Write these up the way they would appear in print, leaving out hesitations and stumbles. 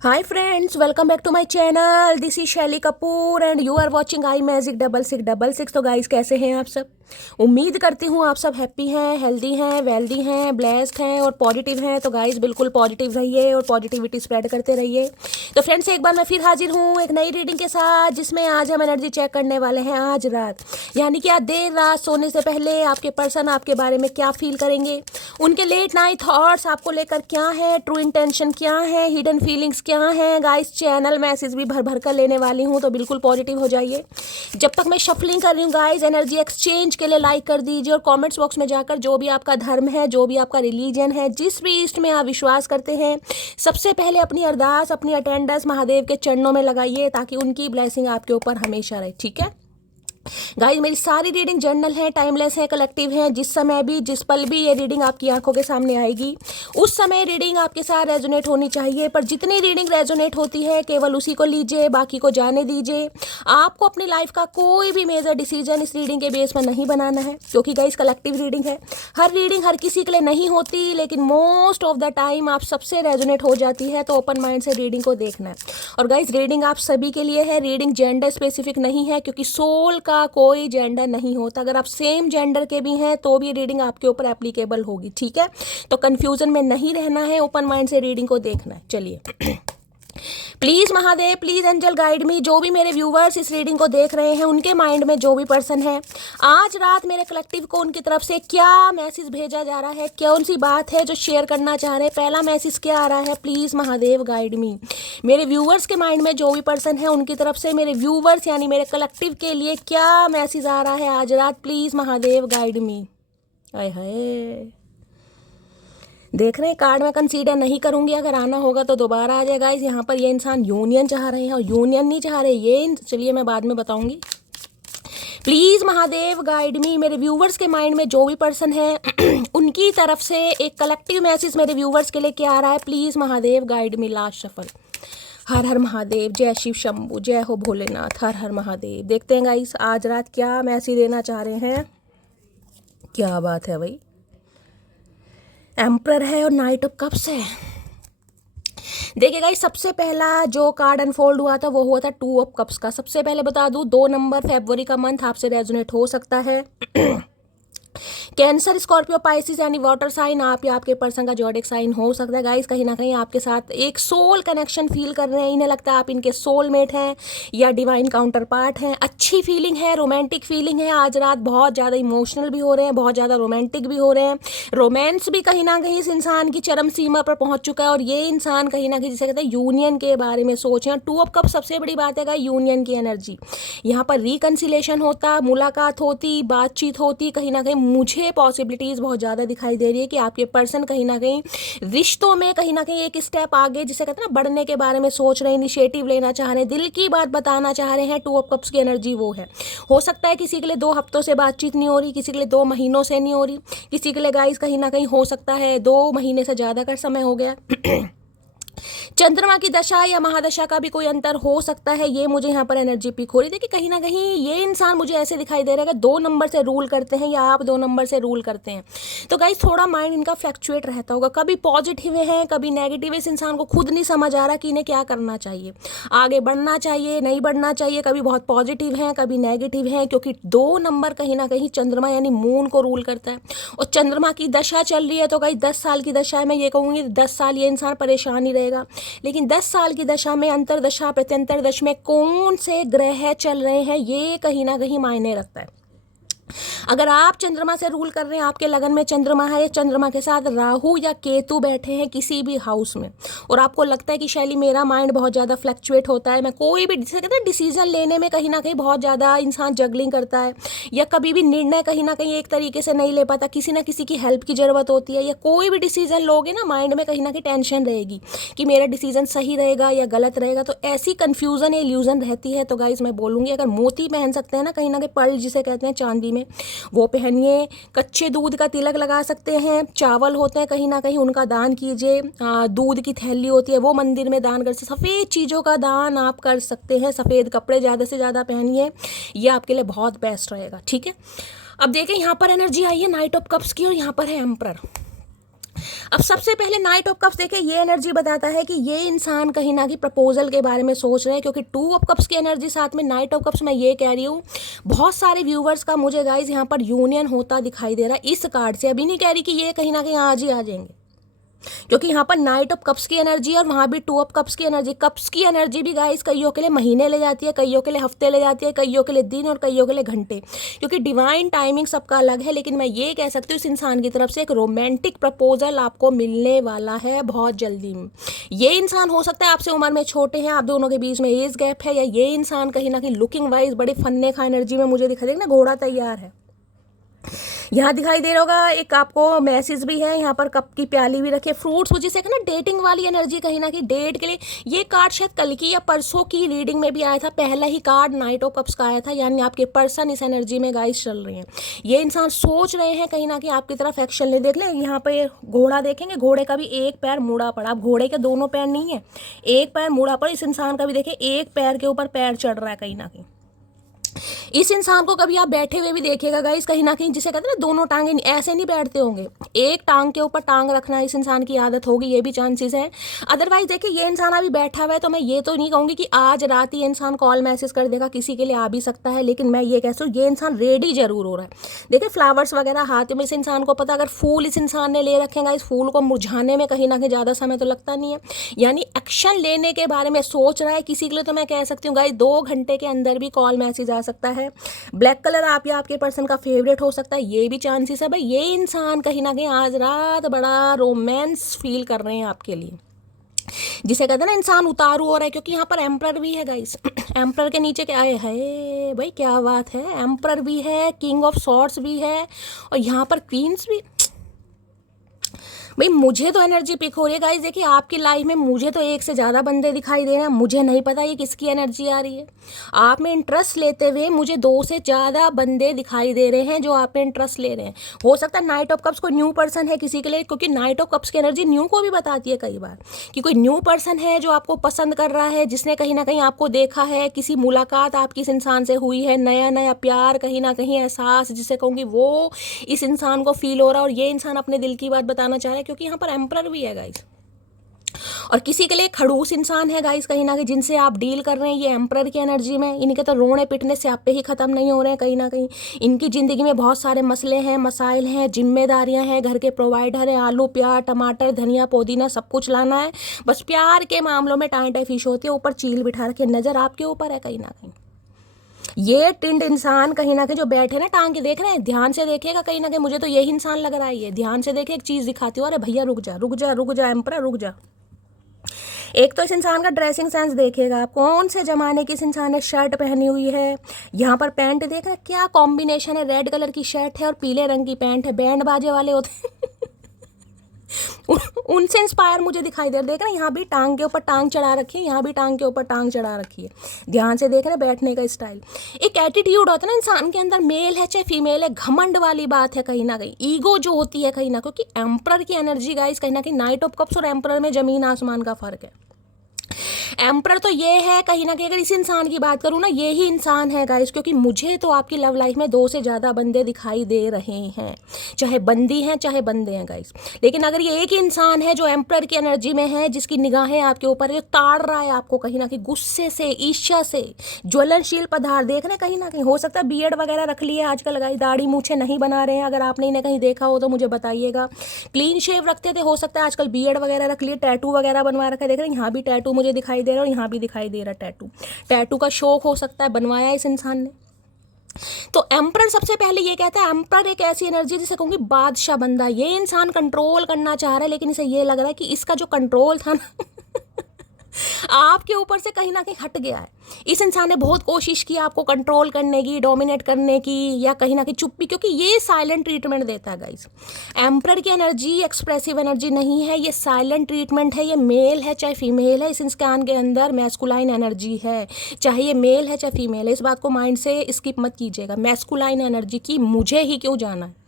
Hi friends, welcome back to my channel. This is शैली Kapoor and you are watching I magic 6666। तो guys कैसे हैं आप सब? उम्मीद करती हूँ आप सब हैप्पी हैं, हेल्दी हैं, वेल्दी हैं, ब्लेस्ड हैं और पॉजिटिव हैं। तो गाइस बिल्कुल पॉजिटिव रहिए और पॉजिटिविटी स्प्रेड करते रहिए। तो फ्रेंड्स एक बार मैं फिर हाजिर हूँ एक नई रीडिंग के साथ, जिसमें आज हम एनर्जी चेक करने वाले हैं आज रात, यानी कि आज देर रात सोने से पहले आपके पर्सन आपके बारे में क्या फील करेंगे, उनके लेट नाइट थॉट्स आपको लेकर क्या है, ट्रू इंटेंशन क्या है, हिडन फीलिंग्स क्या है। गाइस चैनल मैसेज भी भर भर कर लेने वाली हूँ, तो बिल्कुल पॉजिटिव हो जाइए। जब तक मैं शफलिंग कर रही हूँ गाइस, एनर्जी एक्सचेंज के लिए लाइक कर दीजिए और कमेंट्स बॉक्स में जाकर जो भी आपका धर्म है, जो भी आपका रिलीजन है, जिस भी ईस्ट में आप विश्वास करते हैं, सबसे पहले अपनी अरदास, अपनी अटेंडेंस महादेव के चरणों में लगाइए, ताकि उनकी ब्लेसिंग आपके ऊपर हमेशा रहे। ठीक है गाइस, मेरी सारी रीडिंग जर्नल है, टाइमलेस है, कलेक्टिव है। जिस समय भी, जिस पल भी ये रीडिंग आपकी आंखों के सामने आएगी, उस समय रीडिंग आपके साथ रेजोनेट होनी चाहिए। पर जितनी रीडिंग रेजोनेट होती है केवल उसी को लीजिए, बाकी को जाने दीजिए। आपको अपनी लाइफ का कोई भी मेजर डिसीजन इस रीडिंग के बेस पर नहीं बनाना है, क्योंकि गाइस कलेक्टिव रीडिंग है। हर रीडिंग हर किसी के लिए नहीं होती, लेकिन मोस्ट ऑफ द टाइम आप सबसे रेजोनेट हो जाती है। तो ओपन माइंड से रीडिंग को देखना है। और गाइस रीडिंग आप सभी के लिए है, रीडिंग जेंडर स्पेसिफिक नहीं है, क्योंकि सोल का कोई जेंडर नहीं होता। अगर आप सेम जेंडर के भी हैं तो भी रीडिंग आपके ऊपर एप्लीकेबल होगी। ठीक है, तो कंफ्यूजन में नहीं रहना है, ओपन माइंड से रीडिंग को देखना है। चलिए please Mahadev, please angel guide me. जो भी मेरे व्यूवर्स इस रीडिंग को देख रहे हैं, उनके माइंड में जो भी पर्सन है, आज रात मेरे कलेक्टिव को उनकी तरफ से क्या मैसेज भेजा जा रहा है, कौन सी बात है जो शेयर करना चाह रहे हैं, पहला मैसेज क्या आ रहा है। Please Mahadev guide me. मेरे व्यूवर्स के माइंड में जो भी पर्सन है, उनकी तरफ से मेरे व्यूवर्स यानी मेरे कलेक्टिव के लिए क्या मैसेज आ रहा है आज रात। Please Mahadev guide me. आय हाय, देख रहे हैं कार्ड में कंसीडर नहीं करूंगी, अगर आना होगा तो दोबारा आ जाएगा। यहाँ पर ये इंसान यूनियन चाह रहे हैं और यूनियन नहीं चाह रहे ये, चलिए मैं बाद में बताऊंगी। Please Mahadev guide me. मेरे व्यूवर्स के माइंड में जो भी पर्सन है उनकी तरफ से एक कलेक्टिव मैसेज मेरे व्यूवर्स के लिए क्या आ रहा है। Please Mahadev guide me. Last shuffle. हर हर महादेव, जय शिव शंभू, जय हो भोलेनाथ, हर हर महादेव। देखते हैं गाइस आज रात क्या मैसेज देना चाह रहे हैं। क्या बात है भाई, एम्परर है और नाइट ऑफ कप्स है। देखिए गाइस, सबसे पहला जो कार्ड अनफोल्ड हुआ था वो हुआ था 2 ऑफ कप्स का। सबसे पहले बता दूं, 2 नंबर फरवरी का मंथ आपसे रेजोनेट हो सकता है। कैंसर, स्कॉर्पियो, पाइसिस यानी वाटर साइन आप या आपके पर्सन का जॉडिक साइन हो सकता है। गाइस कहीं ना कहीं आपके साथ एक सोल कनेक्शन फील कर रहे हैं, इन्हें लगता है आप इनके सोलमेट हैं या डिवाइन काउंटर पार्ट हैं। अच्छी फीलिंग है, रोमांटिक फीलिंग है। आज रात बहुत ज़्यादा इमोशनल भी हो रहे हैं, बहुत ज़्यादा रोमांटिक भी हो रहे हैं। रोमांस भी कहीं ना कहीं इस इंसान की चरम सीमा पर पहुंच चुका है, और ये इंसान कहीं ना कहीं जिसे कहते हैं यूनियन के बारे में सोच रहे हैं। 2 ऑफ कप सबसे बड़ी बात है यूनियन की एनर्जी। यहाँ पर रिकन्सिलेशन होता, मुलाकात होती, बातचीत होती। कहीं ना कहीं मुझे पॉसिबिलिटीज़ बहुत ज़्यादा दिखाई दे रही है कि आपके पर्सन कहीं ना कहीं रिश्तों में कहीं ना कहीं एक स्टेप आगे, जिसे कहते हैं ना, बढ़ने के बारे में सोच रहे हैं, इनिशिएटिव लेना चाह रहे हैं, दिल की बात बताना चाह रहे हैं। 2 ऑफ कप्स की एनर्जी वो है। हो सकता है किसी के लिए 2 हफ्तों से बातचीत नहीं हो रही, किसी के लिए 2 महीनों से नहीं हो रही, किसी के लिए गाइस कहीं ना कहीं हो सकता है 2 महीने से ज़्यादा का समय हो गया। चंद्रमा की दशा या महादशा का भी कोई अंतर हो सकता है, ये मुझे यहाँ पर एनर्जी पिक हो रही है। देखिए कहीं ना कहीं ये इंसान मुझे ऐसे दिखाई दे रहा है कि 2 नंबर से रूल करते हैं या आप 2 नंबर से रूल करते हैं। तो गाइस थोड़ा माइंड इनका फ्लक्चुएट रहता होगा, कभी पॉजिटिव है कभी नेगेटिव। इस इंसान को खुद नहीं समझ आ रहा कि इन्हें क्या करना चाहिए, आगे बढ़ना चाहिए नहीं बढ़ना चाहिए। कभी बहुत पॉजिटिव है कभी नेगेटिव है, क्योंकि 2 नंबर कहीं ना कहीं चंद्रमा यानी मून को रूल करता है, और चंद्रमा की दशा चल रही है। तो गाइस 10 साल की दशा है, मैं ये कहूँगी 10 साल ये इंसान परेशान ही रहेगा। लेकिन 10 साल की दशा में अंतरदशा प्रत्यंतर दशा में कौन से ग्रह चल रहे हैं, ये कहीं ना कहीं मायने रखता है। अगर आप चंद्रमा से रूल कर रहे हैं, आपके लगन में चंद्रमा है, चंद्रमा के साथ राहु या केतु बैठे हैं किसी भी हाउस में, और आपको लगता है कि शैली मेरा माइंड बहुत ज़्यादा फ्लक्चुएट होता है, मैं कोई भी कहते हैं डिसीजन लेने में कहीं ना कहीं बहुत ज़्यादा इंसान जगलिंग करता है, या कभी भी निर्णय कहीं ना कहीं एक तरीके से नहीं ले पाता, किसी ना किसी की हेल्प की ज़रूरत होती है, या कोई भी डिसीजन लोगे ना माइंड में कहीं ना कहीं टेंशन रहेगी कि मेरा डिसीजन सही रहेगा या गलत रहेगा। तो ऐसी कन्फ्यूज़न या इल्यूजन रहती है। तो गाइज मैं बोलूँगी, अगर मोती पहन सकते हैं ना कहीं पर्ल जिसे कहते हैं चांदी में, वो पहनिए। कच्चे दूध का तिलक लगा सकते हैं, चावल होते हैं कहीं ना कहीं उनका दान कीजिए, दूध की थैली होती है वो मंदिर में दान कर सकते, सफ़ेद चीज़ों का दान आप कर सकते हैं। सफ़ेद कपड़े ज़्यादा से ज़्यादा पहनिए, ये आपके लिए बहुत बेस्ट रहेगा। ठीक है, अब देखिए यहाँ पर एनर्जी आई है नाइट ऑफ कप्स की, और यहाँ पर है एम्परर। अब सबसे पहले नाइट ऑफ कप्स देखिए, ये एनर्जी बताता है कि ये इंसान कहीं ना कहीं प्रपोजल के बारे में सोच रहे हैं, क्योंकि टू ऑफ कप्स की एनर्जी साथ में नाइट ऑफ कप्स, मैं ये कह रही हूँ बहुत सारे व्यूवर्स का मुझे गाइज यहाँ पर यूनियन होता दिखाई दे रहा है इस कार्ड से। अभी नहीं कह रही कि ये कहीं ना कहीं आज ही आ जाएंगे, क्योंकि यहाँ पर नाइट ऑफ कप्स की एनर्जी और वहाँ भी टू ऑफ कप्स की एनर्जी। कप्स की एनर्जी भी गाइस कईयों के लिए महीने ले जाती है, कईयों के लिए हफ्ते ले जाती है, कईयों के लिए दिन और कईयों के लिए घंटे, क्योंकि डिवाइन टाइमिंग सबका अलग है। लेकिन मैं ये कह सकती हूँ इस इंसान की तरफ से एक रोमांटिक प्रपोजल आपको मिलने वाला है बहुत जल्दी। ये इंसान हो सकता है आपसे उम्र में छोटे हैं, आप दोनों के बीच में एज गैप है, या ये इंसान कहीं ना कहीं लुकिंग वाइज बड़े फन्ने का एनर्जी में मुझे दिखाई देगा ना, घोड़ा तैयार है यहाँ दिखाई दे रहा होगा। एक आपको मैसेज भी है यहाँ पर, कप की प्याली भी रखी है, फ्रूट्स, जिसे ना डेटिंग वाली एनर्जी कहीं ना कहीं डेट के लिए। ये कार्ड शायद कल की या परसों की रीडिंग में भी आया था, पहला ही कार्ड नाइट ऑफ कप्स का आया था, यानी आपके पर्सन इस एनर्जी में गाइस चल रहे हैं। ये इंसान सोच रहे हैं कहीं ना कहीं आपकी तरफ एक्शन ले। देख ले यहाँ पे घोड़ा देखेंगे, घोड़े का भी एक पैर मुड़ा पड़ा। अब घोड़े के दोनों पैर नहीं है, एक पैर मुड़ा पड़ा। इस इंसान का भी देखिए एक पैर के ऊपर पैर चढ़ रहा है कहीं ना कहीं। इस इंसान को कभी आप बैठे हुए भी देखिएगा गाइस कहीं ना कहीं, जिसे कहते हैं ना दोनों टांगे ऐसे नहीं बैठते होंगे, एक टांग के ऊपर टांग रखना इस इंसान की आदत होगी, ये भी चांसेस है। अदरवाइज देखिए ये इंसान अभी बैठा हुआ है, तो मैं ये तो नहीं कहूँगी कि आज रात ही इंसान कॉल मैसेज कर देगा, किसी के लिए आ भी सकता है। लेकिन मैं ये कह सकूँ ये इंसान रेडी जरूर हो रहा है। देखिए फ्लावर्स वगैरह हाथ में इस इंसान को पता, अगर फूल इस इंसान ने ले रखेगा, इस फूल को मुरझाने में कहीं ना कहीं ज़्यादा समय तो लगता नहीं है, यानी एक्शन लेने के बारे में सोच रहा है। किसी के लिए तो मैं कह सकती हूँ गाइस 2 घंटे के अंदर भी कॉल मैसेज आ सकता है। ब्लैक कलर आप या आपके पर्सन का फेवरेट हो सकता है, ये भी चांसेस है भाई। ये इंसान कहीं ना कहीं आज रात बड़ा रोमांस फील कर रहे हैं आपके लिए, जिसे कहते हैं ना इंसान उतारू हो रहा है, क्योंकि यहाँ पर एम्परर भी है गाइस। एम्परर के नीचे क्या है भाई, क्या बात है, एम्परर भी है, किंग ऑफ सॉर्ड्स भी है, और यहाँ पर क्वींस भी। भाई मुझे तो एनर्जी पिक हो रही है गाइस। देखिए आपकी लाइफ में मुझे तो एक से ज़्यादा बंदे दिखाई दे रहे हैं, मुझे नहीं पता ये किसकी एनर्जी आ रही है। आप में इंटरेस्ट लेते हुए मुझे 2 से ज़्यादा बंदे दिखाई दे रहे हैं जो आप में इंटरेस्ट ले रहे हैं। हो सकता है नाइट ऑफ कप्स को न्यू पर्सन है किसी के लिए, क्योंकि नाइट ऑफ कप्स की एनर्जी न्यू को भी बताती है कई बार कि कोई न्यू पर्सन है जो आपको पसंद कर रहा है, जिसने कहीं ना कहीं आपको देखा है, किसी मुलाकात आपकी इस इंसान से हुई है, नया नया प्यार, कहीं ना कहीं एहसास जिसे कहूँगी वो इस इंसान को फील हो रहा है, और ये इंसान अपने दिल की बात बताना चाह रहा है, क्योंकि यहाँ पर एम्परर भी है गाइस। और किसी के लिए खड़ूस इंसान है गाइस कहीं ना कहीं, जिनसे आप डील कर रहे हैं, ये एम्परर की एनर्जी में। इनके तो रोने पिटने से आप पे ही ख़त्म नहीं हो रहे हैं कहीं ना कहीं। इनकी ज़िंदगी में बहुत सारे मसले हैं, मसाइल हैं, जिम्मेदारियां हैं, घर के प्रोवाइडर हैं, आलू प्याज टमाटर धनिया पुदीना सब कुछ लाना है। बस प्यार के मामलों में टाई फिश होती है, ऊपर चील बिठा रखे, नज़र आपके ऊपर है कहीं ना कहीं। ये टिंड इंसान कहीं ना कहीं जो बैठे ना टांग के देख रहे हैं, ध्यान से देखिएगा कहीं ना कहीं, मुझे तो यही इंसान लग रहा है। ये ध्यान से देखिए, एक चीज़ दिखाती हूँ, अरे भैया रुक जा रुक जा रुक जा एम्परर रुक जा। एक तो इस इंसान का ड्रेसिंग सेंस देखिएगा आप, कौन से ज़माने की इस इंसान ने शर्ट पहनी हुई है, यहाँ पर पैंट देख रहे हैं क्या कॉम्बिनेशन है, रेड कलर की शर्ट है और पीले रंग की पैंट है, बैंड बाजे वाले होते उनसे इंस्पायर मुझे दिखाई दे रहा। देख रहे हैं यहाँ भी टांग के ऊपर टांग चढ़ा रखी है, यहाँ भी टांग के ऊपर टांग चढ़ा रखी है। ध्यान से देख रहे हैं बैठने का स्टाइल, एक एटीट्यूड होता है ना इंसान के अंदर, मेल है चाहे फीमेल है, घमंड वाली बात है कहीं ना कहीं, ईगो जो होती है कहीं ना, क्योंकि एम्परर की एनर्जी गाइस कहीं ना कहीं नाइट ऑफ कप्स और एम्परर में ज़मीन आसमान का फ़र्क है। एम्परर तो ये है कहीं ना कहीं, अगर इस इंसान की बात करूँ ना, ये ही इंसान है गाइस, क्योंकि मुझे तो आपकी लव लाइफ में 2 से ज़्यादा बंदे दिखाई दे रहे हैं, चाहे बंदी हैं चाहे बंदे हैं गाइस। लेकिन अगर ये एक ही इंसान है जो एम्परर की एनर्जी में है, जिसकी निगाहें आपके ऊपर है, जो ताड़ रहा है आपको कहीं ना कहीं गुस्से से, ईर्ष्या से, ज्वलनशील पदार्थ देख रहे हैं कहीं ना कहीं। हो सकता है बियर्ड वगैरह रख लिए आजकल गाइस, दाढ़ी मूछें नहीं बना रहे हैं, अगर आपने इन्हें कहीं देखा हो तो मुझे बताइएगा। क्लीन शेव रखते थे, हो सकता है आजकल बियर्ड वगैरह रख लिए, टैटू वगैरह बनवा रखा है। देख रहे हैं यहाँ भी टैटू मुझे दिखाई दे रहा है और यहाँ भी दिखाई दे रहा है टैटू का शौक हो सकता है, बनवाया इस इंसान ने। तो एम्परर सबसे पहले ये कहता है, एम्परर एक ऐसी एनर्जी जिसे कहूंगी बादशाह बंदा। ये इंसान कंट्रोल करना चाह रहा है, लेकिन इसे ये लग रहा है कि इसका जो कंट्रोल था ना आपके ऊपर से कहीं ना कहीं हट गया है। इस इंसान ने बहुत कोशिश की आपको कंट्रोल करने की, डोमिनेट करने की, या कहीं ना कहीं चुप्पी, क्योंकि ये साइलेंट ट्रीटमेंट देता है गाइस। एम्परर की एनर्जी एक्सप्रेसिव एनर्जी नहीं है, ये साइलेंट ट्रीटमेंट है। ये मेल है चाहे फीमेल है, इस इंसान के अंदर मैस्कुलाइन एनर्जी है, चाहे ये मेल है चाहे फीमेल है। इस बात को माइंड से स्किप मत कीजिएगा, मैस्कुलाइन एनर्जी की मुझे ही क्यों जाना है।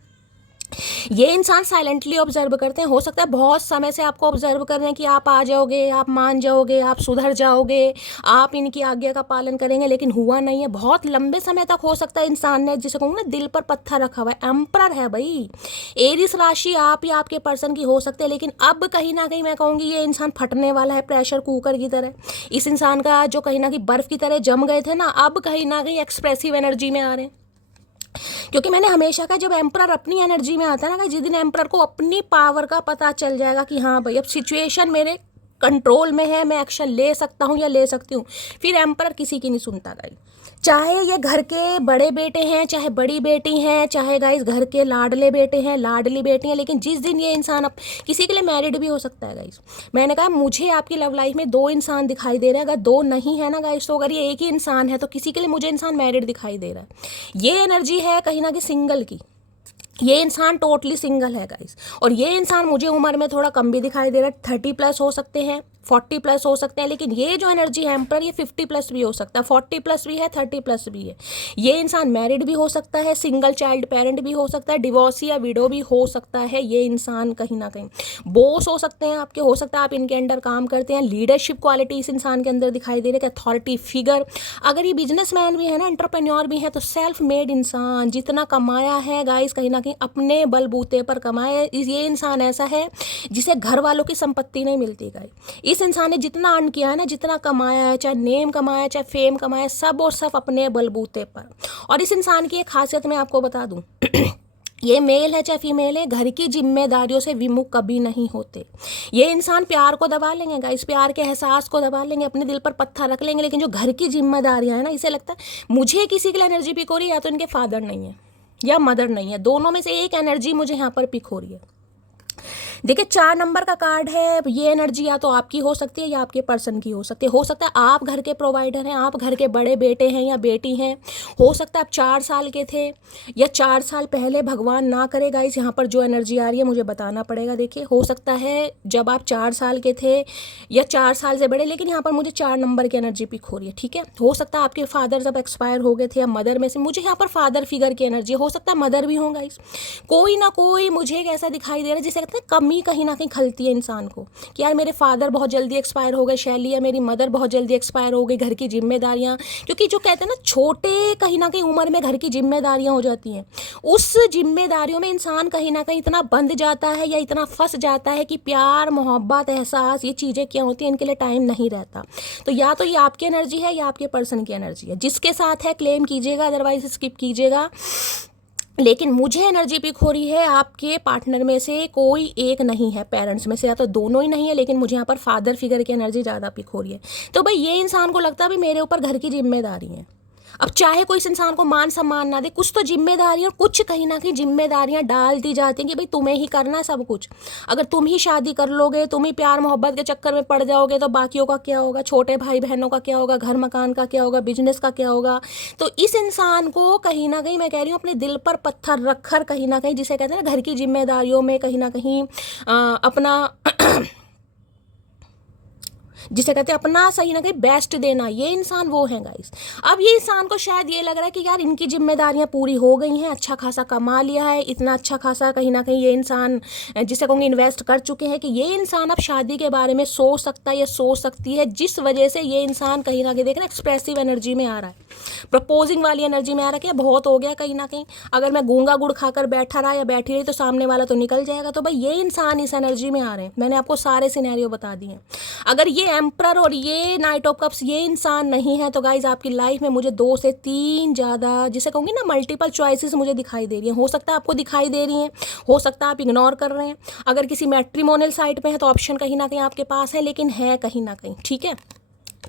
ये इंसान साइलेंटली ऑब्जर्व करते हैं। हो सकता है बहुत समय से आपको ऑब्जर्व कर रहे हैं कि आप आ जाओगे, आप मान जाओगे, आप सुधर जाओगे, आप इनकी आज्ञा का पालन करेंगे, लेकिन हुआ नहीं है। बहुत लंबे समय तक हो सकता है इंसान ने, जिसे कहूँगा ना, दिल पर पत्थर रखा हुआ है। एम्परर है भाई, एरिस राशि आप या आपके पर्सन की हो सकती है, लेकिन अब कहीं ना कहीं मैं कहूँगी ये इंसान फटने वाला है, प्रेशर कुकर की तरह। इस इंसान का जो कहीं ना कहीं बर्फ की तरह जम गए थे ना, अब कहीं ना कहीं एक्सप्रेसिव एनर्जी में आ रहे हैं। क्योंकि मैंने हमेशा का, जब एम्परर अपनी एनर्जी में आता है ना, जिस दिन एम्परर को अपनी पावर का पता चल जाएगा कि हाँ भाई अब सिचुएशन मेरे कंट्रोल में है, मैं एक्शन ले सकता हूँ या ले सकती हूँ, फिर एम्परर किसी की नहीं सुनता गाइस। चाहे ये घर के बड़े बेटे हैं, चाहे बड़ी बेटी हैं, चाहे गाइस घर के लाडले बेटे हैं, लाडली बेटी हैं, लेकिन जिस दिन ये इंसान, अब किसी के लिए मैरिड भी हो सकता है गाइस। मैंने कहा मुझे आपकी लव लाइफ में 2 इंसान दिखाई दे रहे हैं। अगर 2 नहीं है ना गाइस, तो अगर ये एक ही इंसान है तो किसी के लिए मुझे इंसान मैरिड दिखाई दे रहा है। ये एनर्जी है कहीं ना कहीं सिंगल की। ये इंसान टोटली सिंगल है गाइस। और ये इंसान मुझे उम्र में थोड़ा कम भी दिखाई दे रहा है, 30+ हो सकते हैं, 40+ हो सकते हैं, लेकिन ये जो एनर्जी है एम्परर, ये 50+ भी हो सकता है, 40+ भी है, 30+ भी है। ये इंसान मैरिड भी हो सकता है, सिंगल चाइल्ड पेरेंट भी हो सकता है, डिवोर्सी या विडो भी हो सकता है। ये इंसान कहीं ना कहीं बॉस हो सकते हैं आपके, हो सकता है आप इनके अंडर काम करते हैं। लीडरशिप क्वालिटी इस इंसान के अंदर दिखाई दे रही है, अथॉरिटी फिगर। अगर ये बिजनेसमैन भी है ना, एंटरप्रेन्योर भी है, तो सेल्फ मेड इंसान, जितना कमाया है गाइस कहीं ना कहीं अपने बलबूते पर कमाया। ये इंसान ऐसा है जिसे घर वालों की संपत्ति नहीं मिलती गाइस। इस इंसान ने जितना अर्न किया है ना, जितना कमाया है, चाहे नेम कमाया है, चाहे फेम कमाया है, सब और सब अपने बलबूते पर। और इस इंसान की एक खासियत मैं आपको बता दूं ये मेल है चाहे फीमेल है, घर की जिम्मेदारियों से विमुख कभी नहीं होते। ये इंसान प्यार को दबा लेंगे गाइस, प्यार के एहसास को दबा लेंगे, अपने दिल पर पत्थर रख लेंगे, लेकिन जो घर की जिम्मेदारियां है ना, इसे लगता है मुझे किसी के लिए एनर्जी पिक हो रही है, या तो इनके फादर नहीं है या मदर नहीं है, दोनों में से एक एनर्जी मुझे यहाँ पर पिक हो रही है। देखिए 4 नंबर का कार्ड है। ये एनर्जी या तो आपकी हो सकती है या आपके पर्सन की हो सकती है। हो सकता है आप घर के प्रोवाइडर हैं, आप घर के बड़े बेटे हैं या बेटी हैं। हो सकता है आप 4 साल के थे या 4 साल पहले, भगवान ना करे गाइस, यहाँ पर जो एनर्जी आ रही है मुझे बताना पड़ेगा। देखिए हो सकता है जब आप 4 साल के थे या 4 साल से बड़े, लेकिन यहाँ पर मुझे 4 नंबर की एनर्जी पिक हो रही है, ठीक है। हो सकता है आपके फादर जब एक्सपायर हो गए थे, या मदर में से मुझे यहाँ पर फादर फिगर की एनर्जी, हो सकता है मदर भी हों गाइस। कोई ना कोई मुझे एक ऐसा दिखाई दे रहा है जिसे कहते हैं कमी कहीं ना कहीं खलती है इंसान को, कि यार मेरे फादर बहुत जल्दी एक्सपायर हो गए, शैली, या मेरी मदर बहुत जल्दी एक्सपायर हो गई। घर की जिम्मेदारियां, क्योंकि जो कहते हैं ना छोटे कहीं ना कहीं उम्र में घर की जिम्मेदारियां हो जाती हैं, उस जिम्मेदारियों में इंसान कहीं ना कहीं इतना बंध जाता है या इतना फंस जाता है कि प्यार, मोहब्बत, एहसास, ये चीज़ें क्या होती हैं, इनके लिए टाइम नहीं रहता। तो या तो ये आपकी एनर्जी है या आपके पर्सन की एनर्जी है। जिसके साथ है क्लेम कीजिएगा, अदरवाइज स्किप कीजिएगा। लेकिन मुझे एनर्जी पिक हो रही है आपके पार्टनर में से कोई एक नहीं है, पेरेंट्स में से या तो दोनों ही नहीं है, लेकिन मुझे यहाँ पर फादर फिगर की एनर्जी ज़्यादा पिक हो रही है। तो भाई ये इंसान को लगता है भी मेरे ऊपर घर की जिम्मेदारी है। अब चाहे कोई इस इंसान को मान सम्मान ना दे, कुछ तो जिम्मेदारियां, कुछ कहीं ना कहीं जिम्मेदारियां डाल दी जाती हैं कि भाई तुम्हें ही करना है सब कुछ। अगर तुम ही शादी कर लोगे, तुम ही प्यार मोहब्बत के चक्कर में पड़ जाओगे, तो बाकियों का क्या होगा, छोटे भाई बहनों का क्या होगा, घर मकान का क्या होगा, बिजनेस का क्या होगा। तो इस इंसान को कहीं ना कहीं मैं कह रही हूँ अपने दिल पर पत्थर रखकर कहीं ना कहीं, जिसे कहते हैं ना घर की जिम्मेदारियों में कहीं ना कहीं अपना जिसे कहते हैं अपना सही ना कहीं बेस्ट देना, ये इंसान वो है गाइस। अब ये इंसान को शायद ये लग रहा है कि यार इनकी जिम्मेदारियां पूरी हो गई हैं, अच्छा खासा कमा लिया है, इतना अच्छा खासा कहीं ना कहीं ये इंसान जिसे कहूँगी इन्वेस्ट कर चुके हैं, कि ये इंसान अब शादी के बारे में सोच सकता है या सोच सकती है, जिस वजह से ये इंसान कहीं ना कहीं देख रहे एक्सप्रेसिव एनर्जी में आ रहा है, प्रपोजिंग वाली एनर्जी में आ रहा है कि बहुत हो गया कहीं ना कहीं, अगर मैं गूंगा गुड़ खाकर बैठा रहा या बैठी रही तो सामने वाला तो निकल जाएगा। तो भाई ये इंसान इस एनर्जी में आ रहे हैं। मैंने आपको सारे सिनेरियो बता दिए। अगर ये एम्परर और ये नाइट ऑफ कप्स ये इंसान नहीं है, तो गाइज आपकी लाइफ में मुझे 2 से 3 ज़्यादा जिसे कहूँगी ना मल्टीपल चॉइसेस मुझे दिखाई दे रही हैं। हो सकता है आपको दिखाई दे रही हैं, हो सकता है आप इग्नोर कर रहे हैं। अगर किसी मैट्रिमोनियल साइट पे है तो ऑप्शन कहीं ना कहीं आपके पास है, लेकिन है कहीं ना कहीं, ठीक है।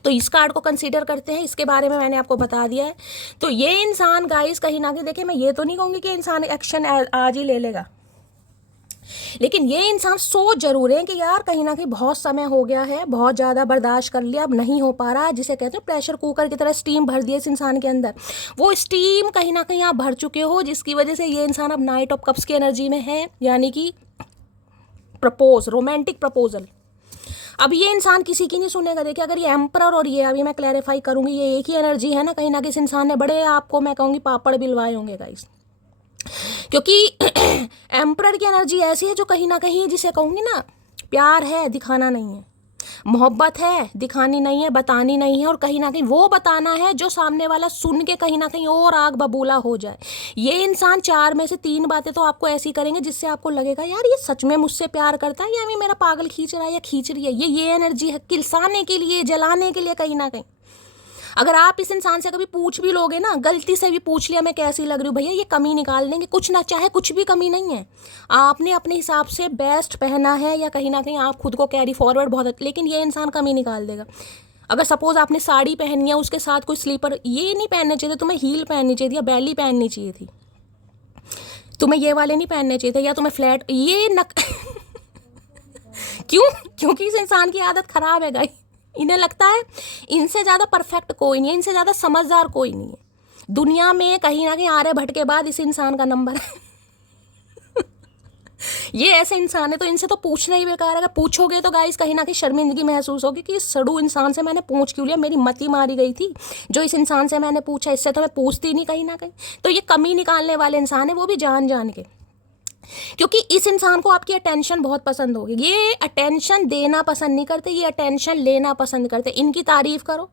तो इस कार्ड को कंसीडर करते हैं, इसके बारे में मैंने आपको बता दिया है। तो ये इंसान गाइस कहीं ना कहीं, देखिए मैं ये तो नहीं कहूँगी कि इंसान एक्शन आज ही ले लेगा, लेकिन ये इंसान सोच जरूर है कि यार कहीं ना कहीं बहुत समय हो गया है, बहुत ज़्यादा बर्दाश्त कर लिया, अब नहीं हो पा रहा, जिसे कहते हैं प्रेशर कुकर की तरह स्टीम भर दिया इस इंसान के अंदर। वो स्टीम कहीं ना कहीं आप भर चुके हो, जिसकी वजह से ये इंसान अब नाइट ऑफ कप्स की एनर्जी में है, यानी कि प्रपोज, रोमांटिक प्रपोजल। अब ये इंसान किसी की नहीं सुनेगा। देखिए अगर ये एम्परर और ये, अभी मैं क्लैरिफाई करूंगी, ये एक ही एनर्जी है ना, कहीं ना किसी इंसान ने बड़े आपको मैं कहूँगी पापड़ बिलवाए होंगे गाइस, क्योंकि एम्परर की एनर्जी ऐसी है जो कहीं ना कहीं, जिसे कहूँगी ना, प्यार है दिखाना नहीं है, मोहब्बत है दिखानी नहीं है, बतानी नहीं है, और कहीं ना कहीं वो बताना है जो सामने वाला सुन के कहीं ना कहीं और आग बबूला हो जाए। ये इंसान 4 में से 3 बातें तो आपको ऐसी करेंगे जिससे आपको लगेगा यार ये सच में मुझसे प्यार करता है या ये मेरा पागल खींच रहा है या खींच रही है। ये एनर्जी है किलसाने के लिए, जलाने के लिए कहीं ना कहीं। अगर आप इस इंसान से कभी पूछ भी लोगे ना, गलती से भी पूछ लिया मैं कैसी लग रही हूँ, भैया ये कमी निकाल देंगे, कुछ ना, चाहे कुछ भी कमी नहीं है, आपने अपने हिसाब से बेस्ट पहना है या कहीं ना कहीं आप खुद को कैरी फॉरवर्ड बहुत, लेकिन ये इंसान कमी निकाल देगा। अगर सपोज आपने साड़ी पहनी है, उसके साथ कोई स्लीपर, ये नहीं पहनने चाहिए, तुम्हें हील पहननी चाहिए थी या बैली पहननी चाहिए थी, तुम्हें ये वाले नहीं पहनने चाहिए थे, या तुम्हें फ्लैट ये नक क्यों? क्योंकि इस इंसान की आदत खराब है गाइस। इन्हें लगता है इनसे ज़्यादा परफेक्ट कोई नहीं है, इनसे ज़्यादा समझदार कोई नहीं है दुनिया में। कहीं ना कहीं आर्यभट्ट के बाद इस इंसान का नंबर है। ये ऐसे इंसान है तो इनसे तो पूछना ही बेकार है। अगर पूछोगे तो गाइस कहीं ना कहीं शर्मिंदगी महसूस होगी कि इस सड़ू इंसान से मैंने पूछ क्यों लिया, मेरी मती मारी गई थी जो इस इंसान से मैंने पूछा, इससे तो मैं पूछती नहीं कहीं ना कहीं। तो ये कमी निकालने वाले इंसान है, वो भी जान जान के, क्योंकि इस इंसान को आपकी अटेंशन बहुत पसंद होगी। ये अटेंशन देना पसंद नहीं करते, ये अटेंशन लेना पसंद करते। इनकी तारीफ करो,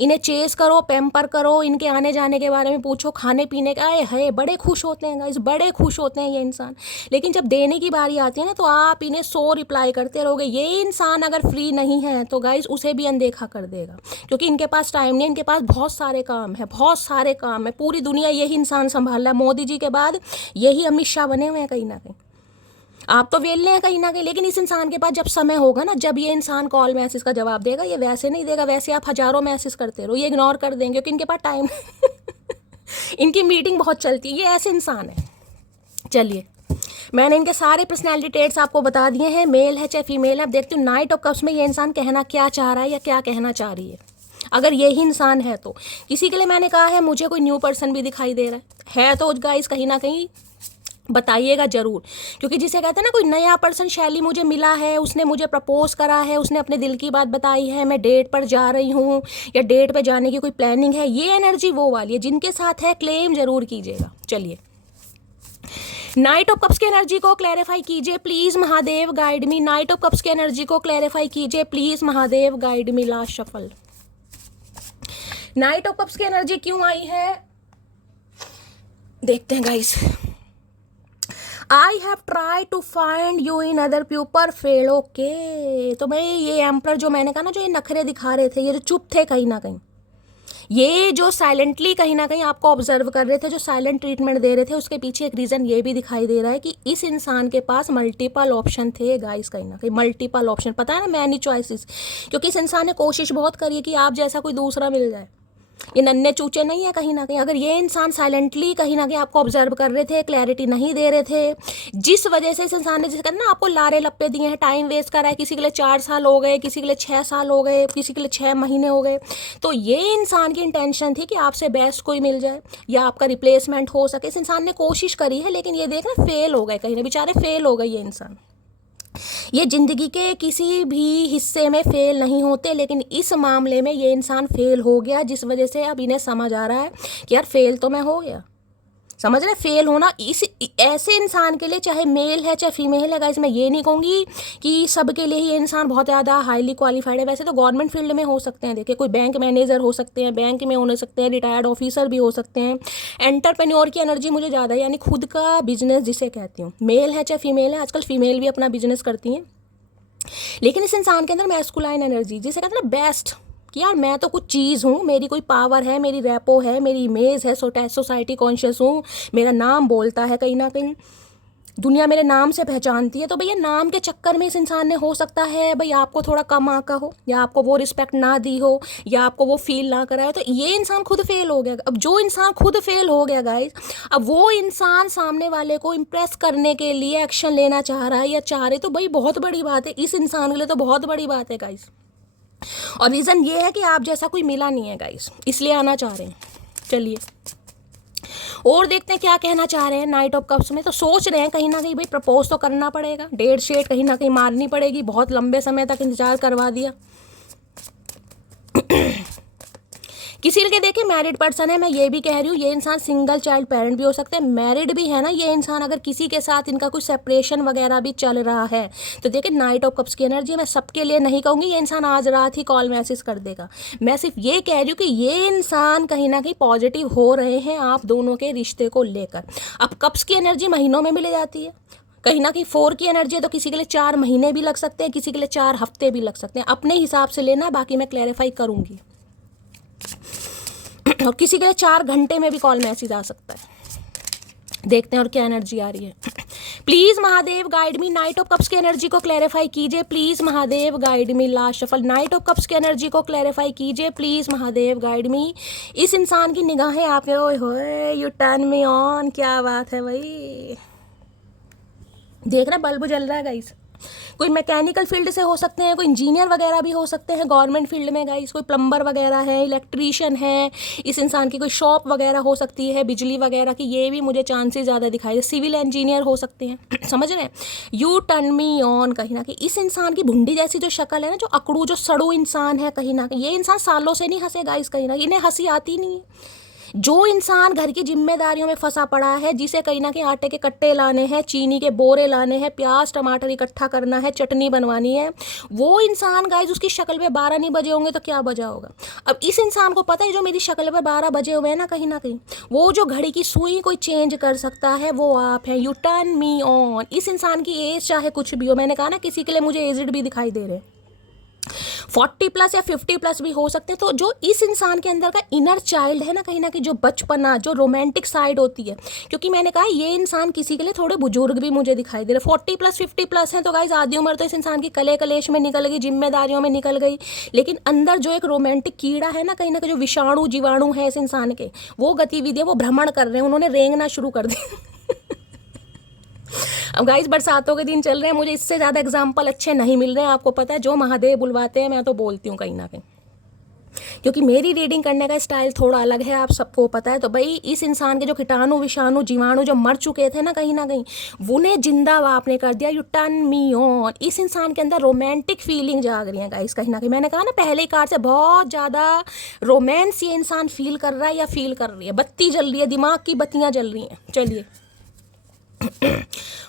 इन्हें चेस करो, पैम्पर करो, इनके आने जाने के बारे में पूछो, खाने पीने का, आए है बड़े खुश होते हैं गाइस, बड़े खुश होते हैं ये इंसान। लेकिन जब देने की बारी आती है ना तो आप इन्हें 100 रिप्लाई करते रहोगे। ये इंसान अगर फ्री नहीं है तो गाइस उसे भी अनदेखा कर देगा, क्योंकि इनके पास टाइम नहीं है, इनके पास बहुत सारे काम है, बहुत सारे काम है। पूरी दुनिया यही इंसान संभाल रहा है, मोदी जी के बाद यही अमित शाह बने हुए हैं कहीं ना कहीं। आप तो वेल हैं कहीं ना कहीं, लेकिन इस इंसान के पास जब समय होगा ना, जब ये इंसान कॉल मैसेज का जवाब देगा, ये वैसे नहीं देगा, वैसे आप हजारों मैसेज करते रहो, ये इग्नोर कर देंगे क्योंकि इनके पास टाइम इनकी मीटिंग बहुत चलती है, ये ऐसे इंसान है। चलिए, मैंने इनके सारे पर्सनैलिटी ट्रेट्स आपको बता दिए हैं, मेल है चाहे फीमेल है। अब देखती हूँ नाइट ऑफ कप्स में ये इंसान कहना क्या चाह रहा है या क्या कहना चाह रही है। अगर यही इंसान है तो किसी के लिए मैंने कहा है मुझे कोई न्यू पर्सन भी दिखाई दे रहा है तो गाइस कहीं ना कहीं बताइएगा ज़रूर, क्योंकि जिसे कहते हैं ना कोई नया पर्सन शैली मुझे मिला है, उसने मुझे प्रपोज करा है, उसने अपने दिल की बात बताई है, मैं डेट पर जा रही हूँ या डेट पर जाने की कोई प्लानिंग है, ये एनर्जी वो वाली है। जिनके साथ है क्लेम ज़रूर कीजिएगा। चलिए, नाइट ऑफ कप्स की एनर्जी को क्लैरिफाई कीजिए please, Mahadev guide me. Knight of cups की एनर्जी को क्लैरिफाई कीजिए please, Mahadev guide me. Last shuffle, knight of cups की एनर्जी क्यों आई है देखते हैं guys. I have try to find you in other people fail. Okay, तो भाई ये एम्पर जो मैंने कहा ना, जो ये नखरे दिखा रहे थे, ये जो चुप थे कहीं ना कहीं, ये जो साइलेंटली कहीं ना कहीं आपको ऑब्जर्व कर रहे थे, जो साइलेंट ट्रीटमेंट दे रहे थे, उसके पीछे एक रीज़न ये भी दिखाई दे रहा है कि इस इंसान के पास मल्टीपल ऑप्शन थे गाइस, कहीं ना कहीं मल्टीपल ऑप्शन। पता है ना, मैनी चॉइसेस, क्योंकि इस इंसान ने कोशिश बहुत करी है कि आप जैसा कोई दूसरा मिल जाए। ये नन्हे चूचे नहीं है कहीं ना कहीं। अगर ये इंसान साइलेंटली कहीं ना कहीं आपको ऑब्जर्व कर रहे थे, क्लैरिटी नहीं दे रहे थे, जिस वजह से इस इंसान ने, जैसे कहते हैं ना, आपको लारे लप्पे दिए हैं, टाइम वेस्ट करा है, किसी के लिए 4 साल हो गए, किसी के लिए 6 साल हो गए, किसी के लिए 6 महीने हो गए, तो ये इंसान की इंटेंशन थी कि आपसे बेस्ट कोई मिल जाए या आपका रिप्लेसमेंट हो सके। इस इंसान ने कोशिश करी है, लेकिन ये देखना फेल हो गए, कहीं ना बेचारे फेल हो गए ये इंसान। ये ज़िंदगी के किसी भी हिस्से में फेल नहीं होते, लेकिन इस मामले में ये इंसान फेल हो गया, जिस वजह से अब इन्हें समझ आ रहा है कि यार फेल तो मैं हो गया। समझ रहे, फेल होना इस ऐसे इंसान के लिए, चाहे मेल है चाहे फीमेल है गाइस, मैं ये नहीं कहूँगी कि सबके लिए ही ये इंसान बहुत ज़्यादा हाईली क्वालिफाइड है। वैसे तो गवर्नमेंट फील्ड में हो सकते हैं, देखिए कोई बैंक मैनेजर हो सकते हैं, बैंक में हो सकते हैं, रिटायर्ड ऑफिसर भी हो सकते हैं। एंटरप्रेन्योर की एनर्जी मुझे ज़्यादा है, यानी खुद का बिजनेस जिसे कहती हूँ, मेल है चाहे फीमेल है, आजकल फीमेल भी अपना बिजनेस करती हैं। लेकिन इस इंसान के अंदर मैस्कुलाइन एनर्जी, जिसे कहते हैं ना बेस्ट, कि यार मैं तो कुछ चीज़ हूँ, मेरी कोई पावर है, मेरी रेपो है, मेरी इमेज है, सोसाइटी कॉन्शियस हूँ, मेरा नाम बोलता है, कहीं ना कहीं दुनिया मेरे नाम से पहचानती है। तो भैया नाम के चक्कर में इस इंसान ने, हो सकता है भाई आपको थोड़ा कम आका हो, या आपको वो रिस्पेक्ट ना दी हो, या आपको वो फील ना कराए, तो ये इंसान खुद फेल हो गया। अब जो इंसान खुद फेल हो गया गाइस, अब वो इंसान सामने वाले को इम्प्रेस करने के लिए एक्शन लेना चाह रहा है या चाह रहे, तो भाई बहुत बड़ी बात है इस इंसान के लिए, तो बहुत बड़ी बात है गाइस। और रीज़न ये है कि आप जैसा कोई मिला नहीं है गाइस, इसलिए आना चाह रहे हैं। चलिए और देखते हैं क्या कहना चाह रहे हैं नाइट ऑफ कप्स में। तो सोच रहे हैं कहीं ना कहीं भाई प्रपोज तो करना पड़ेगा, डेट शेट कहीं ना कहीं मारनी पड़ेगी, बहुत लंबे समय तक इंतजार करवा दिया। किसी के देखिए मैरिड पर्सन है, मैं ये भी कह रही हूँ ये इंसान सिंगल चाइल्ड पेरेंट भी हो सकते हैं, मैरिड भी है ना ये इंसान, अगर किसी के साथ इनका कोई सेपरेशन वगैरह भी चल रहा है तो देखिए नाइट ऑफ कप्स की एनर्जी। मैं सबके लिए नहीं कहूँगी ये इंसान आज रात ही कॉल मैसेज कर देगा, मैं सिर्फ ये कह रही हूँ कि ये इंसान कहीं ना कहीं पॉजिटिव हो रहे हैं आप दोनों के रिश्ते को लेकर। अब कप्स की एनर्जी महीनों में मिल जाती है, कहीं ना कहीं 4 की एनर्जी है तो किसी के लिए 4 महीने भी लग सकते हैं, किसी के लिए 4 हफ्ते भी लग सकते हैं, अपने हिसाब से लेना, बाकी मैं क्लैरिफाई करूँगी। और किसी के लिए 4 घंटे में भी कॉल मैसेज आ सकता है। देखते हैं और क्या एनर्जी आ रही है। Please Mahadev guide me, knight of cups की एनर्जी को क्लैरिफाई कीजिए please Mahadev guide me. Last shuffle, knight of cups की एनर्जी को क्लैरिफाई कीजिए प्लीज महादेव गाइड मी। इस इंसान की निगाहें आपके, ओए होए यू टर्न मी ऑन, क्या बात है भाई, देख रहे बल्ब जल रहा है गाइस। कोई मैकेनिकल फील्ड से हो सकते हैं, कोई इंजीनियर वगैरह भी हो सकते हैं गवर्नमेंट फील्ड में गाइस, कोई प्लम्बर वगैरह है, इलेक्ट्रीशियन है, इस इंसान की कोई शॉप वगैरह हो सकती है बिजली वगैरह की, ये भी मुझे चांसेस ज़्यादा दिखाई दे, सिविल इंजीनियर हो सकते हैं। समझ रहे हैं, यू टर्न मी ऑन। कहीं ना कहीं इस इंसान की भुंडी जैसी जो शक्ल है ना, जो अकड़ू जो सड़ू इंसान है, कहीं ना कहीं ये इंसान सालों से नहीं हंसे गाइस, कहीं ना कहीं इन्हें हंसी आती नहीं है। जो इंसान घर की जिम्मेदारियों में फंसा पड़ा है, जिसे कहीं ना कहीं आटे के कट्टे लाने हैं, चीनी के बोरे लाने हैं, प्याज टमाटर इकट्ठा करना है, चटनी बनवानी है, वो इंसान गाइस उसकी शक्ल पे 12 नहीं बजे होंगे तो क्या बजा होगा। अब इस इंसान को पता है जो मेरी शक्ल पे 12 बजे हुए हैं ना, कहीं ना कहीं वो जो घड़ी की सुई कोई चेंज कर सकता है वो आप हैं। U turn me on. इस इंसान की एज चाहे कुछ भी हो, मैंने कहा ना किसी के लिए मुझे एजड भी दिखाई दे रहे हैं, 40 प्लस या 50 प्लस भी हो सकते हैं। तो जो इस इंसान के अंदर का इनर चाइल्ड है ना, कहीं ना कहीं जो बचपना, जो रोमांटिक साइड होती है, क्योंकि मैंने कहा ये इंसान किसी के लिए थोड़े बुजुर्ग भी मुझे दिखाई दे रहे, 40 प्लस 50 प्लस हैं तो गाइस आधी उम्र तो इस इंसान की कले कलेश में निकल गई, जिम्मेदारियों में निकल गई, लेकिन अंदर जो एक रोमांटिक कीड़ा है ना, कहीं जो विषाणु जीवाणु है इस इंसान के, वो गतिविधियाँ वो भ्रमण कर रहे हैं, उन्होंने रेंगना शुरू कर दिया। अब गाइस बरसातों के दिन चल रहे हैं, मुझे इससे ज़्यादा एग्जाम्पल अच्छे नहीं मिल रहे हैं। आपको पता है जो महादेव बुलवाते हैं मैं तो बोलती हूँ कहीं ना कहीं, क्योंकि मेरी रीडिंग करने का स्टाइल थोड़ा अलग है, आप सबको पता है। तो भाई इस इंसान के जो कीटाणु विषाणु जीवाणु जो मर चुके थे ना, कहीं ना कहीं उन्हें जिंदा आपने कर दिया। U turn me on. इस इंसान के अंदर रोमांटिक फीलिंग जाग रही है गाइस, कहीं ना कहीं मैंने कहा ना पहले ही कार्ड से बहुत ज़्यादा रोमांस ये इंसान फील कर रहा है या फील कर रही है, बत्ती जल रही है, दिमाग की बत्तियाँ जल रही हैं। चलिए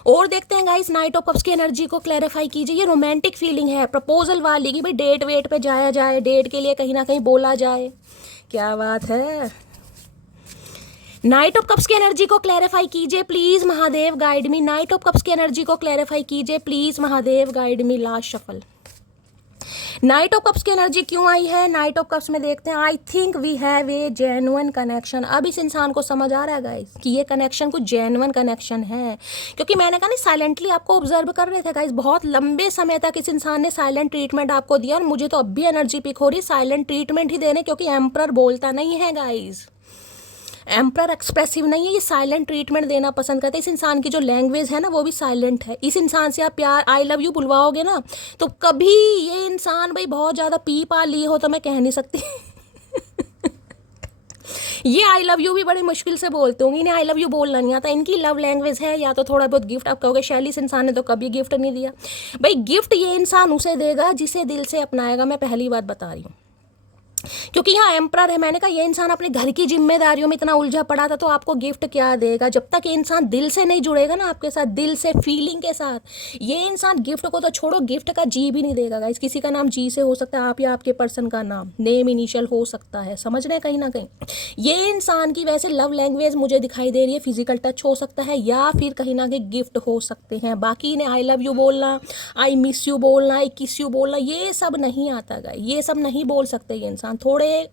और देखते हैं गाइस, नाइट ऑफ कप्स की एनर्जी को क्लैरिफाई कीजिए। ये रोमांटिक फीलिंग है प्रपोजल वाली कि भाई डेट वेट पे जाया जाए, डेट के लिए कहीं ना कहीं बोला जाए, क्या बात है। नाइट ऑफ कप्स की एनर्जी को क्लैरिफाई कीजिए please Mahadev guide me. Knight of cups की एनर्जी को क्लैरिफाई कीजिए please Mahadev guide me. Last shuffle, knight of cups की एनर्जी क्यों आई है। नाइट ऑफ कप्स में देखते हैं, I think we have a genuine connection. अब इस इंसान को समझ आ रहा है गाइस कि ये कनेक्शन कुछ जेन्युइन कनेक्शन है, क्योंकि मैंने कहा नहीं साइलेंटली आपको ऑब्जर्व कर रहे थे गाइस, बहुत लंबे समय तक इस इंसान ने साइलेंट ट्रीटमेंट आपको दिया, और मुझे तो अब भी एनर्जी पिक हो रही साइलेंट ट्रीटमेंट ही देने, क्योंकि एम्परर बोलता नहीं है गाइस, एम्परर एक्सप्रेसिव नहीं है, ये साइलेंट ट्रीटमेंट देना पसंद करते हैं। इस इंसान की जो लैंग्वेज है ना वो भी साइलेंट है। इस इंसान से आप प्यार आई लव यू बुलवाओगे ना तो कभी ये इंसान भाई बहुत ज़्यादा पी पा लिए हो तो मैं कह नहीं सकती। ये आई लव यू भी बड़ी मुश्किल से बोलते होंगे, इन्हें आई लव यू बोलना नहीं आता। इनकी लव लैंग्वेज है या तो थोड़ा बहुत गिफ्ट। आप कहोगे शैली इस इंसान ने तो कभी गिफ्ट नहीं दिया। भाई गिफ्ट ये इंसान उसे देगा जिसे दिल से अपनाएगा, मैं पहली बात बता रही हूँ, क्योंकि यहाँ एम्परर है। मैंने कहा ये इंसान अपने घर की जिम्मेदारियों में इतना उलझा पड़ा था तो आपको गिफ्ट क्या देगा। जब तक ये इंसान दिल से नहीं जुड़ेगा ना आपके साथ, दिल से फीलिंग के साथ, ये इंसान गिफ्ट को तो छोड़ो, गिफ्ट का जी भी नहीं देगा गाइस। किसी का नाम जी से हो सकता है, आप या आपके पर्सन का नाम नेम इनिशियल हो सकता है, समझ रहे हैं कहीं ना कहीं। ये इंसान की वैसे लव लैंग्वेज मुझे दिखाई दे रही है, फिजिकल टच हो सकता है या फिर कहीं ना कहीं गिफ्ट हो सकते हैं। बाकी इन्हें आई लव यू बोलना, आई मिस यू बोलना, आई किस यू बोलना, ये सब नहीं आता गाइस, ये सब नहीं बोल सकते ये इंसान। थोड़े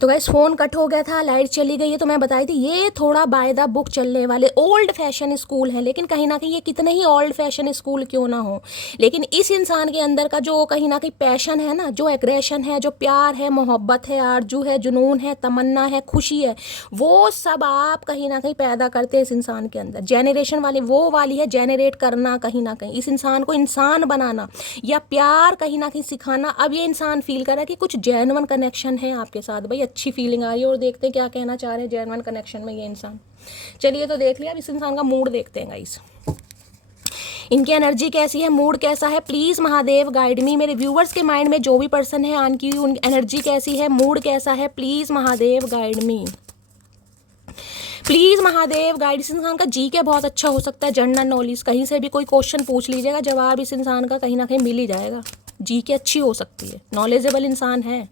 तो गाइस फ़ोन कट हो गया था, लाइट चली गई है, तो मैं बताई थी ये थोड़ा बाय द बुक चलने वाले ओल्ड फैशन स्कूल है। लेकिन कहीं ना कहीं ये कितने ही ओल्ड फैशन स्कूल क्यों ना हो, लेकिन इस इंसान के अंदर का जो कहीं ना कहीं पैशन है ना, जो एग्रेशन है, जो प्यार है, मोहब्बत है, आरजू है, जुनून है, तमन्ना है, खुशी है, वो सब आप कहीं ना कहीं पैदा करते हैं इस इंसान के अंदर। जेनरेशन वाली वो वाली है, जेनरेट करना, कहीं ना कहीं इस इंसान को इंसान बनाना या प्यार कहीं ना कहीं सिखाना। अब ये इंसान फील कर रहा है कि कुछ जेन्युइन कनेक्शन है आपके साथ, भाई अच्छी फीलिंग आ रही है। और देखते हैं क्या कहना चाह रहे हैं जेन्युइन कनेक्शन में ये इंसान। चलिए तो देख लिया, अब इस इंसान का मूड देखते हैं गाइस। इनकी एनर्जी कैसी है, मूड कैसा है, प्लीज महादेव गाइड मी। मेरे व्यूवर्स के माइंड में जो भी पर्सन है उनकी एनर्जी कैसी है, मूड कैसा है, please Mahadev guide me. Please Mahadev guide. इस इंसान का जी के बहुत अच्छा हो सकता है, जनरल नॉलेज, कहीं से भी कोई क्वेश्चन पूछ लीजिएगा जवाब इस इंसान का कहीं ना कहीं मिल ही जाएगा। जी के अच्छी हो सकती है, नॉलेजेबल इंसान है।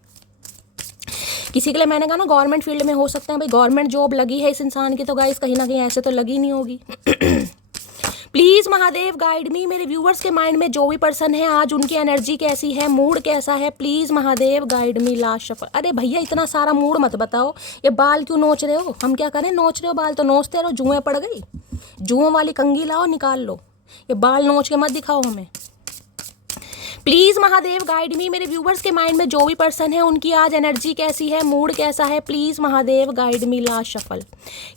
किसी के लिए मैंने कहा ना गवर्नमेंट फील्ड में हो सकते हैं, भाई गवर्नमेंट जॉब लगी है इस इंसान की, तो गाइस कहीं ना कहीं ऐसे तो लगी नहीं होगी। Please Mahadev guide me. मेरे व्यूवर्स के माइंड में जो भी पर्सन है आज उनकी एनर्जी कैसी है, मूड कैसा है, please Mahadev guide me. Last shuffle. अरे भैया इतना सारा मूड मत बताओ, ये बाल क्यों नोच रहे हो? हम क्या करें, नोच रहे हो बाल तो नोचते रहो, जुएं पड़ गई, जुओं वाली कंघी लाओ निकाल लो, ये बाल नोच के मत दिखाओ हमें। Please Mahadev guide me. मेरे व्यूवर्स के माइंड में जो भी पर्सन है उनकी आज एनर्जी कैसी है, मूड कैसा है, please Mahadev guide me. Last shuffle.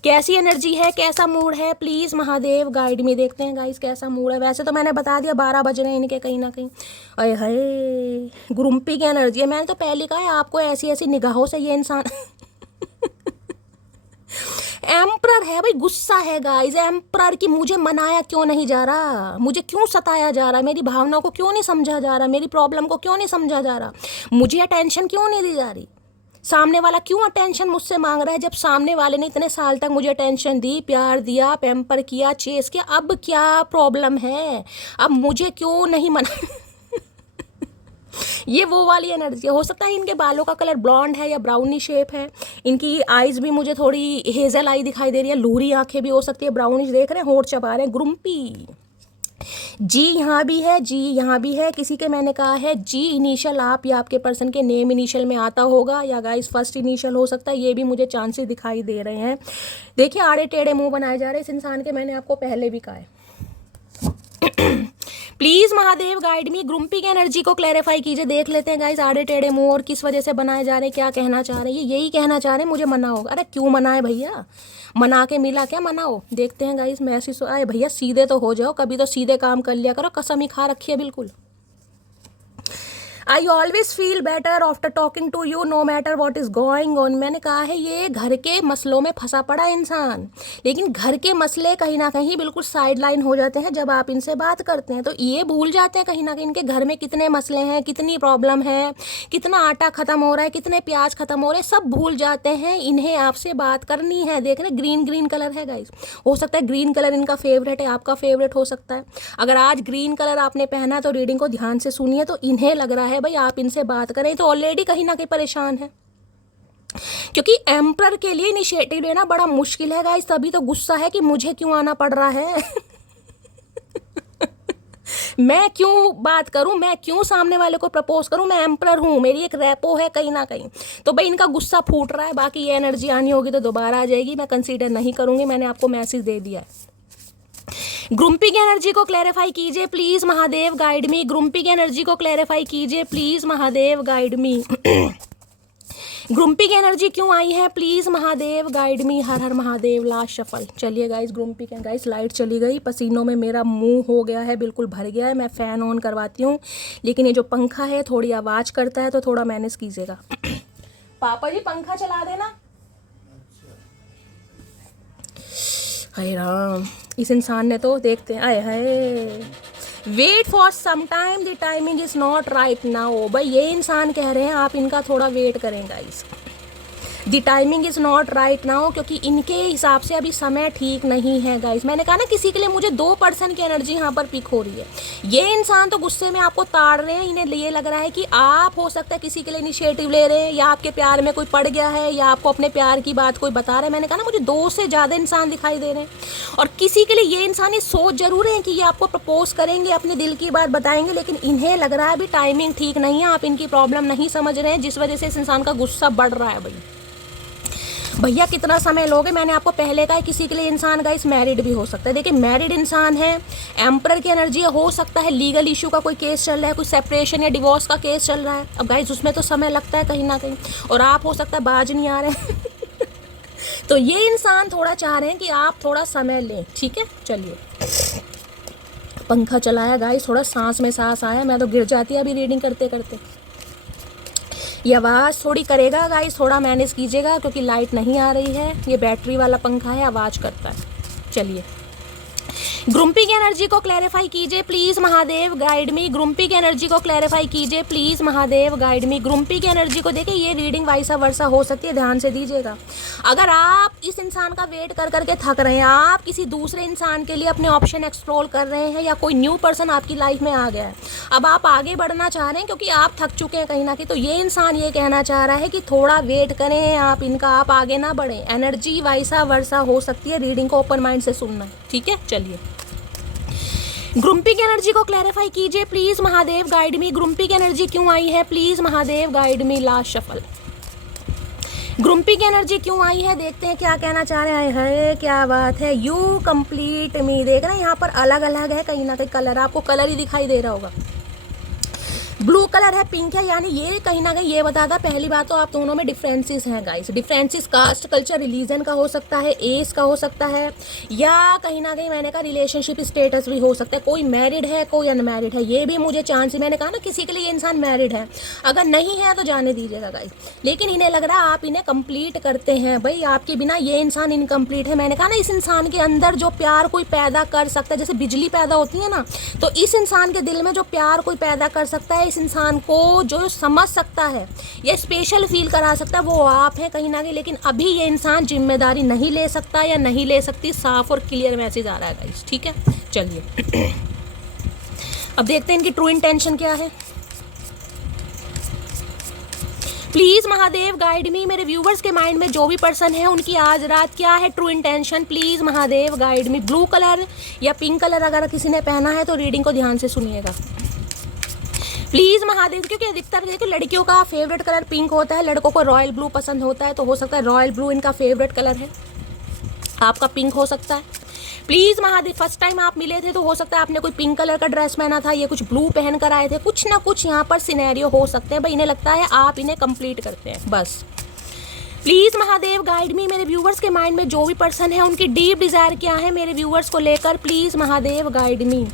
कैसी एनर्जी है, कैसा मूड है, प्लीज महादेव गाइड मी। देखते हैं गाइस कैसा मूड है। वैसे तो मैंने बता दिया 12 बज रहे हैं इनके कहीं ना कहीं। अरे हाय ग्रुम्पी की एनर्जी है। मैंने तो पहले कहा है आपको ऐसी ऐसी निगाहों से ये इंसान एम्प्रर है भाई, गुस्सा है गाइस एम्प्रर की। मुझे मनाया क्यों नहीं जा रहा, मुझे क्यों सताया जा रहा, मेरी भावनाओं को क्यों नहीं समझा जा रहा, मेरी प्रॉब्लम को क्यों नहीं समझा जा रहा, मुझे अटेंशन क्यों नहीं दी जा रही, सामने वाला क्यों अटेंशन मुझसे मांग रहा है, जब सामने वाले ने इतने साल तक मुझे अटेंशन दी, प्यार दिया, पैम्पर किया, चेस किया, अब क्या प्रॉब्लम है, अब मुझे क्यों नहीं मना ये वो वाली एनर्जी हो सकता है। इनके बालों का कलर ब्लॉन्ड है या ब्राउनी शेप है, इनकी आईज भी मुझे थोड़ी हेजल आई दिखाई दे रही है, लूरी आंखें भी हो सकती है, ब्राउनिश देख रहे हैं, होंठ चबा रहे हैं, ग्रुम्पी। जी यहाँ भी है, जी यहाँ भी है। किसी के मैंने कहा है जी इनिशियल आप या आपके पर्सन के नेम इनिशियल में आता होगा, या गाइस फर्स्ट इनिशियल हो सकता है, ये भी मुझे चांसेस दिखाई दे रहे हैं। देखिए आड़े टेढ़े मुंह बनाए जा रहे हैं इस इंसान के, मैंने आपको पहले भी कहा है। Please Mahadev guide me. Grumpy की एनर्जी को क्लैरिफाई कीजिए। देख लेते हैं गाइस आड़े टेढ़े मुंह और किस वजह से बनाए जा रहे हैं, क्या कहना चाह रहे हैं। ये यही कहना चाह रहे हैं मुझे मनाओ। अरे क्यों मनाए भैया, मना के मिला क्या, मनाओ। देखते हैं गाइस मैसेज आए। भैया सीधे तो हो जाओ, कभी तो सीधे काम कर लिया करो, कसम ही खा रखी है बिल्कुल। I always feel better after talking to you no matter what is going on. मैंने कहा है ये घर के मसलों में फंसा पड़ा इंसान, लेकिन घर के मसले कहीं ना कहीं बिल्कुल साइड लाइन हो जाते हैं जब आप इनसे बात करते हैं, तो ये भूल जाते हैं कहीं ना कहीं इनके घर में कितने मसले हैं, कितनी प्रॉब्लम है, कितना आटा खत्म हो रहा है, कितने प्याज खत्म हो रहे हैं, सब भूल जाते हैं। इन्हें आपसे बात करनी है। देख रहे ग्रीन ग्रीन कलर है गाइस, हो सकता है ग्रीन कलर इनका फेवरेट है, आपका फेवरेट हो सकता है। अगर आज ग्रीन कलर आपने पहना है तो रीडिंग को ध्यान से सुनिए, तो इन्हें लग रहा है भाई आप इनसे बात करें, तो ऑलरेडी कहीं ना कहीं परेशान है, क्योंकि एम्प्रर के लिए इनिशिएटिव लेना बड़ा मुश्किल है गाइस। तभी तो गुस्सा है कि मुझे क्यों आना पड़ रहा है मैं क्यों बात करूं, मैं क्यों सामने वाले को प्रपोज करूं, मैं एम्प्रर हूं, मेरी एक रेपो है कहीं ना कहीं, तो भाई इनका गुस्सा फूट रहा है। बाकी ये एनर्जी आनी होगी तो दोबारा आ जाएगी, मैं कंसीडर नहीं करूंगी, मैंने आपको मैसेज दे दिया है। ग्रुम्पी की एनर्जी को क्लैरिफाई कीजिए please Mahadev guide me. Grumpy की एनर्जी को क्लैरिफाई कीजिए please Mahadev guide me. Grumpy की एनर्जी क्यों आई है, प्लीज महादेव गाइड मी। हर हर महादेव। Last shuffle. चलिए गाइस ग्रुम्पी के गाइस लाइट चली गई, पसीनों में मेरा मुंह हो गया है, बिल्कुल भर गया है। मैं फैन ऑन करवाती हूँ, लेकिन ये जो पंखा है थोड़ी आवाज करता है, तो थोड़ा मैनेज कीजिएगा। पापा जी पंखा चला देना। हाय राम, इस इंसान ने तो देखते हैं, आए हाय, wait for some time, the timing is not right now. भाई ये इंसान कह रहे हैं आप इनका थोड़ा वेट करें guys, the timing is not right now, क्योंकि इनके हिसाब से अभी समय ठीक नहीं है गाइस। मैंने कहा ना किसी के लिए मुझे 2 पर्सन की एनर्जी यहाँ पर पिक हो रही है। ये इंसान तो गुस्से में आपको ताड़ रहे हैं, इन्हें ये लग रहा है कि आप हो सकता है किसी के लिए इनिशिएटिव ले रहे हैं, या आपके प्यार में कोई पड़ गया है, या आपको अपने प्यार की बात कोई बता रहे हैं। मैंने कहा ना मुझे 2 से ज़्यादा इंसान दिखाई दे रहे हैं, और किसी के लिए ये इंसान ये सोच जरूर है कि ये आपको प्रपोज करेंगे, अपने दिल की बात बताएंगे, लेकिन इन्हें लग रहा है अभी टाइमिंग ठीक नहीं है, आप इनकी प्रॉब्लम नहीं समझ रहे हैं, जिस वजह से इस इंसान का गुस्सा बढ़ रहा है। भैया कितना समय लोगे, मैंने आपको पहले कहा है किसी के लिए इंसान गाइस मैरिड भी हो सकता है। देखिए मैरिड इंसान है, एम्प्रर की एनर्जी हो सकता है लीगल इशू का कोई केस चल रहा है, कोई सेपरेशन या डिवोर्स का केस चल रहा है। अब गाइस उसमें तो समय लगता है कहीं ना कहीं, और आप हो सकता है बाज नहीं आ रहे हैं तो ये इंसान थोड़ा चाह रहे हैं कि आप थोड़ा समय लें, ठीक है। चलिए पंखा चलाया गाइस, थोड़ा सांस में सांस आया, मैं तो गिर जाती है अभी रीडिंग करते करते। ये आवाज़ थोड़ी करेगा गाइस, थोड़ा मैनेज कीजिएगा, क्योंकि लाइट नहीं आ रही है, ये बैटरी वाला पंखा है, आवाज़ करता है। चलिए ग्रुम्पी की एनर्जी को क्लैरिफाई कीजिए please Mahadev guide me. Grumpy की एनर्जी को क्लैरिफाई कीजिए please Mahadev guide me. Grumpy की एनर्जी को देखिए, ये रीडिंग वाइसा वर्षा हो सकती है, ध्यान से दीजिएगा। अगर आप इस इंसान का वेट कर करके थक रहे हैं, आप किसी दूसरे इंसान के लिए अपने ऑप्शन एक्सप्लोर कर रहे हैं, या कोई न्यू पर्सन आपकी लाइफ में आ गया है, अब आप आगे बढ़ना चाह रहे हैं क्योंकि आप थक चुके हैं कहीं ना कहीं, तो ये इंसान ये कहना चाह रहा है कि थोड़ा वेट करें आप इनका, आप आगे ना बढ़ें। एनर्जी वाइसा वर्षा हो सकती है, रीडिंग को ओपन माइंड से सुनना है, ठीक है। चलिए, ग्रुम्पी की एनर्जी को क्लैरिफाई कीजिए please Mahadev guide me. Grumpy की एनर्जी क्यों आई है please Mahadev guide me. Last shuffle. Grumpy की एनर्जी क्यों आई है, देखते हैं क्या कहना चाह रहे हैं। क्या बात है, यू कंप्लीट मी। देख रहे हैं यहाँ पर अलग अलग है कहीं ना कहीं कलर, आपको कलर ही दिखाई दे रहा होगा। ब्लू कलर है, पिंक है, यानी ये कहीं ना कहीं ये बताता, पहली बात तो आप दोनों में डिफरेंसेस हैं guys. Differences caste, culture, religion का हो सकता है, एज का हो सकता है, या कहीं ना कहीं मैंने कहा रिलेशनशिप स्टेटस भी हो सकता है। कोई मैरिड है, कोई अनमैरिड है, ये भी मुझे चांस है। मैंने कहा ना किसी के लिए ये इंसान मैरिड है, अगर नहीं है तो जाने दीजिएगा गाइस। लेकिन इन्हें लग रहा है आप इन्हें कंप्लीट करते हैं भाई, आपके बिना ये इंसान इनकम्प्लीट है। मैंने कहा ना इस इंसान के अंदर जो प्यार कोई पैदा कर सकता है, जैसे बिजली पैदा होती है ना, तो इस इंसान के दिल में जो प्यार कोई पैदा कर सकता है, इस इंसान को जो समझ सकता है या स्पेशल फील करा सकता है, वो आप हैं कहीं ना कहीं। लेकिन अभी ये इंसान जिम्मेदारी नहीं ले सकता या नहीं ले सकती, साफ और क्लियर मैसेज आ रहा है गाइस, ठीक है। चलिए अब देखते हैं इनकी ट्रू इंटेंशन क्या है। Please Mahadev guide me. मेरे व्यूवर्स के माइंड में जो भी पर्सन है उनकी आज रात क्या है true intention, please Mahadev guide me. Blue colour या पिंक कलर अगर किसी ने पहना है तो रीडिंग को ध्यान से सुनिएगा प्लीज महादेव, क्योंकि अधिकतर देखो लड़कियों का फेवरेट कलर पिंक होता है, लड़कों को रॉयल ब्लू पसंद होता है, तो हो सकता है रॉयल ब्लू इनका फेवरेट कलर है, आपका पिंक हो सकता है। प्लीज महादेव, फर्स्ट टाइम आप मिले थे तो हो सकता है आपने कोई पिंक कलर का ड्रेस पहना था, ये कुछ ब्लू पहन कर आए थे, कुछ ना कुछ यहाँ पर सिनेरियो हो सकते हैं भाई। इन्हें लगता है आप इन्हें कंप्लीट करते हैं बस। Please Mahadev guide me. मेरे व्यूवर्स के माइंड में जो भी पर्सन है उनकी डीप डिजायर क्या है मेरे व्यूवर्स को लेकर, प्लीज महादेव गाइड मी।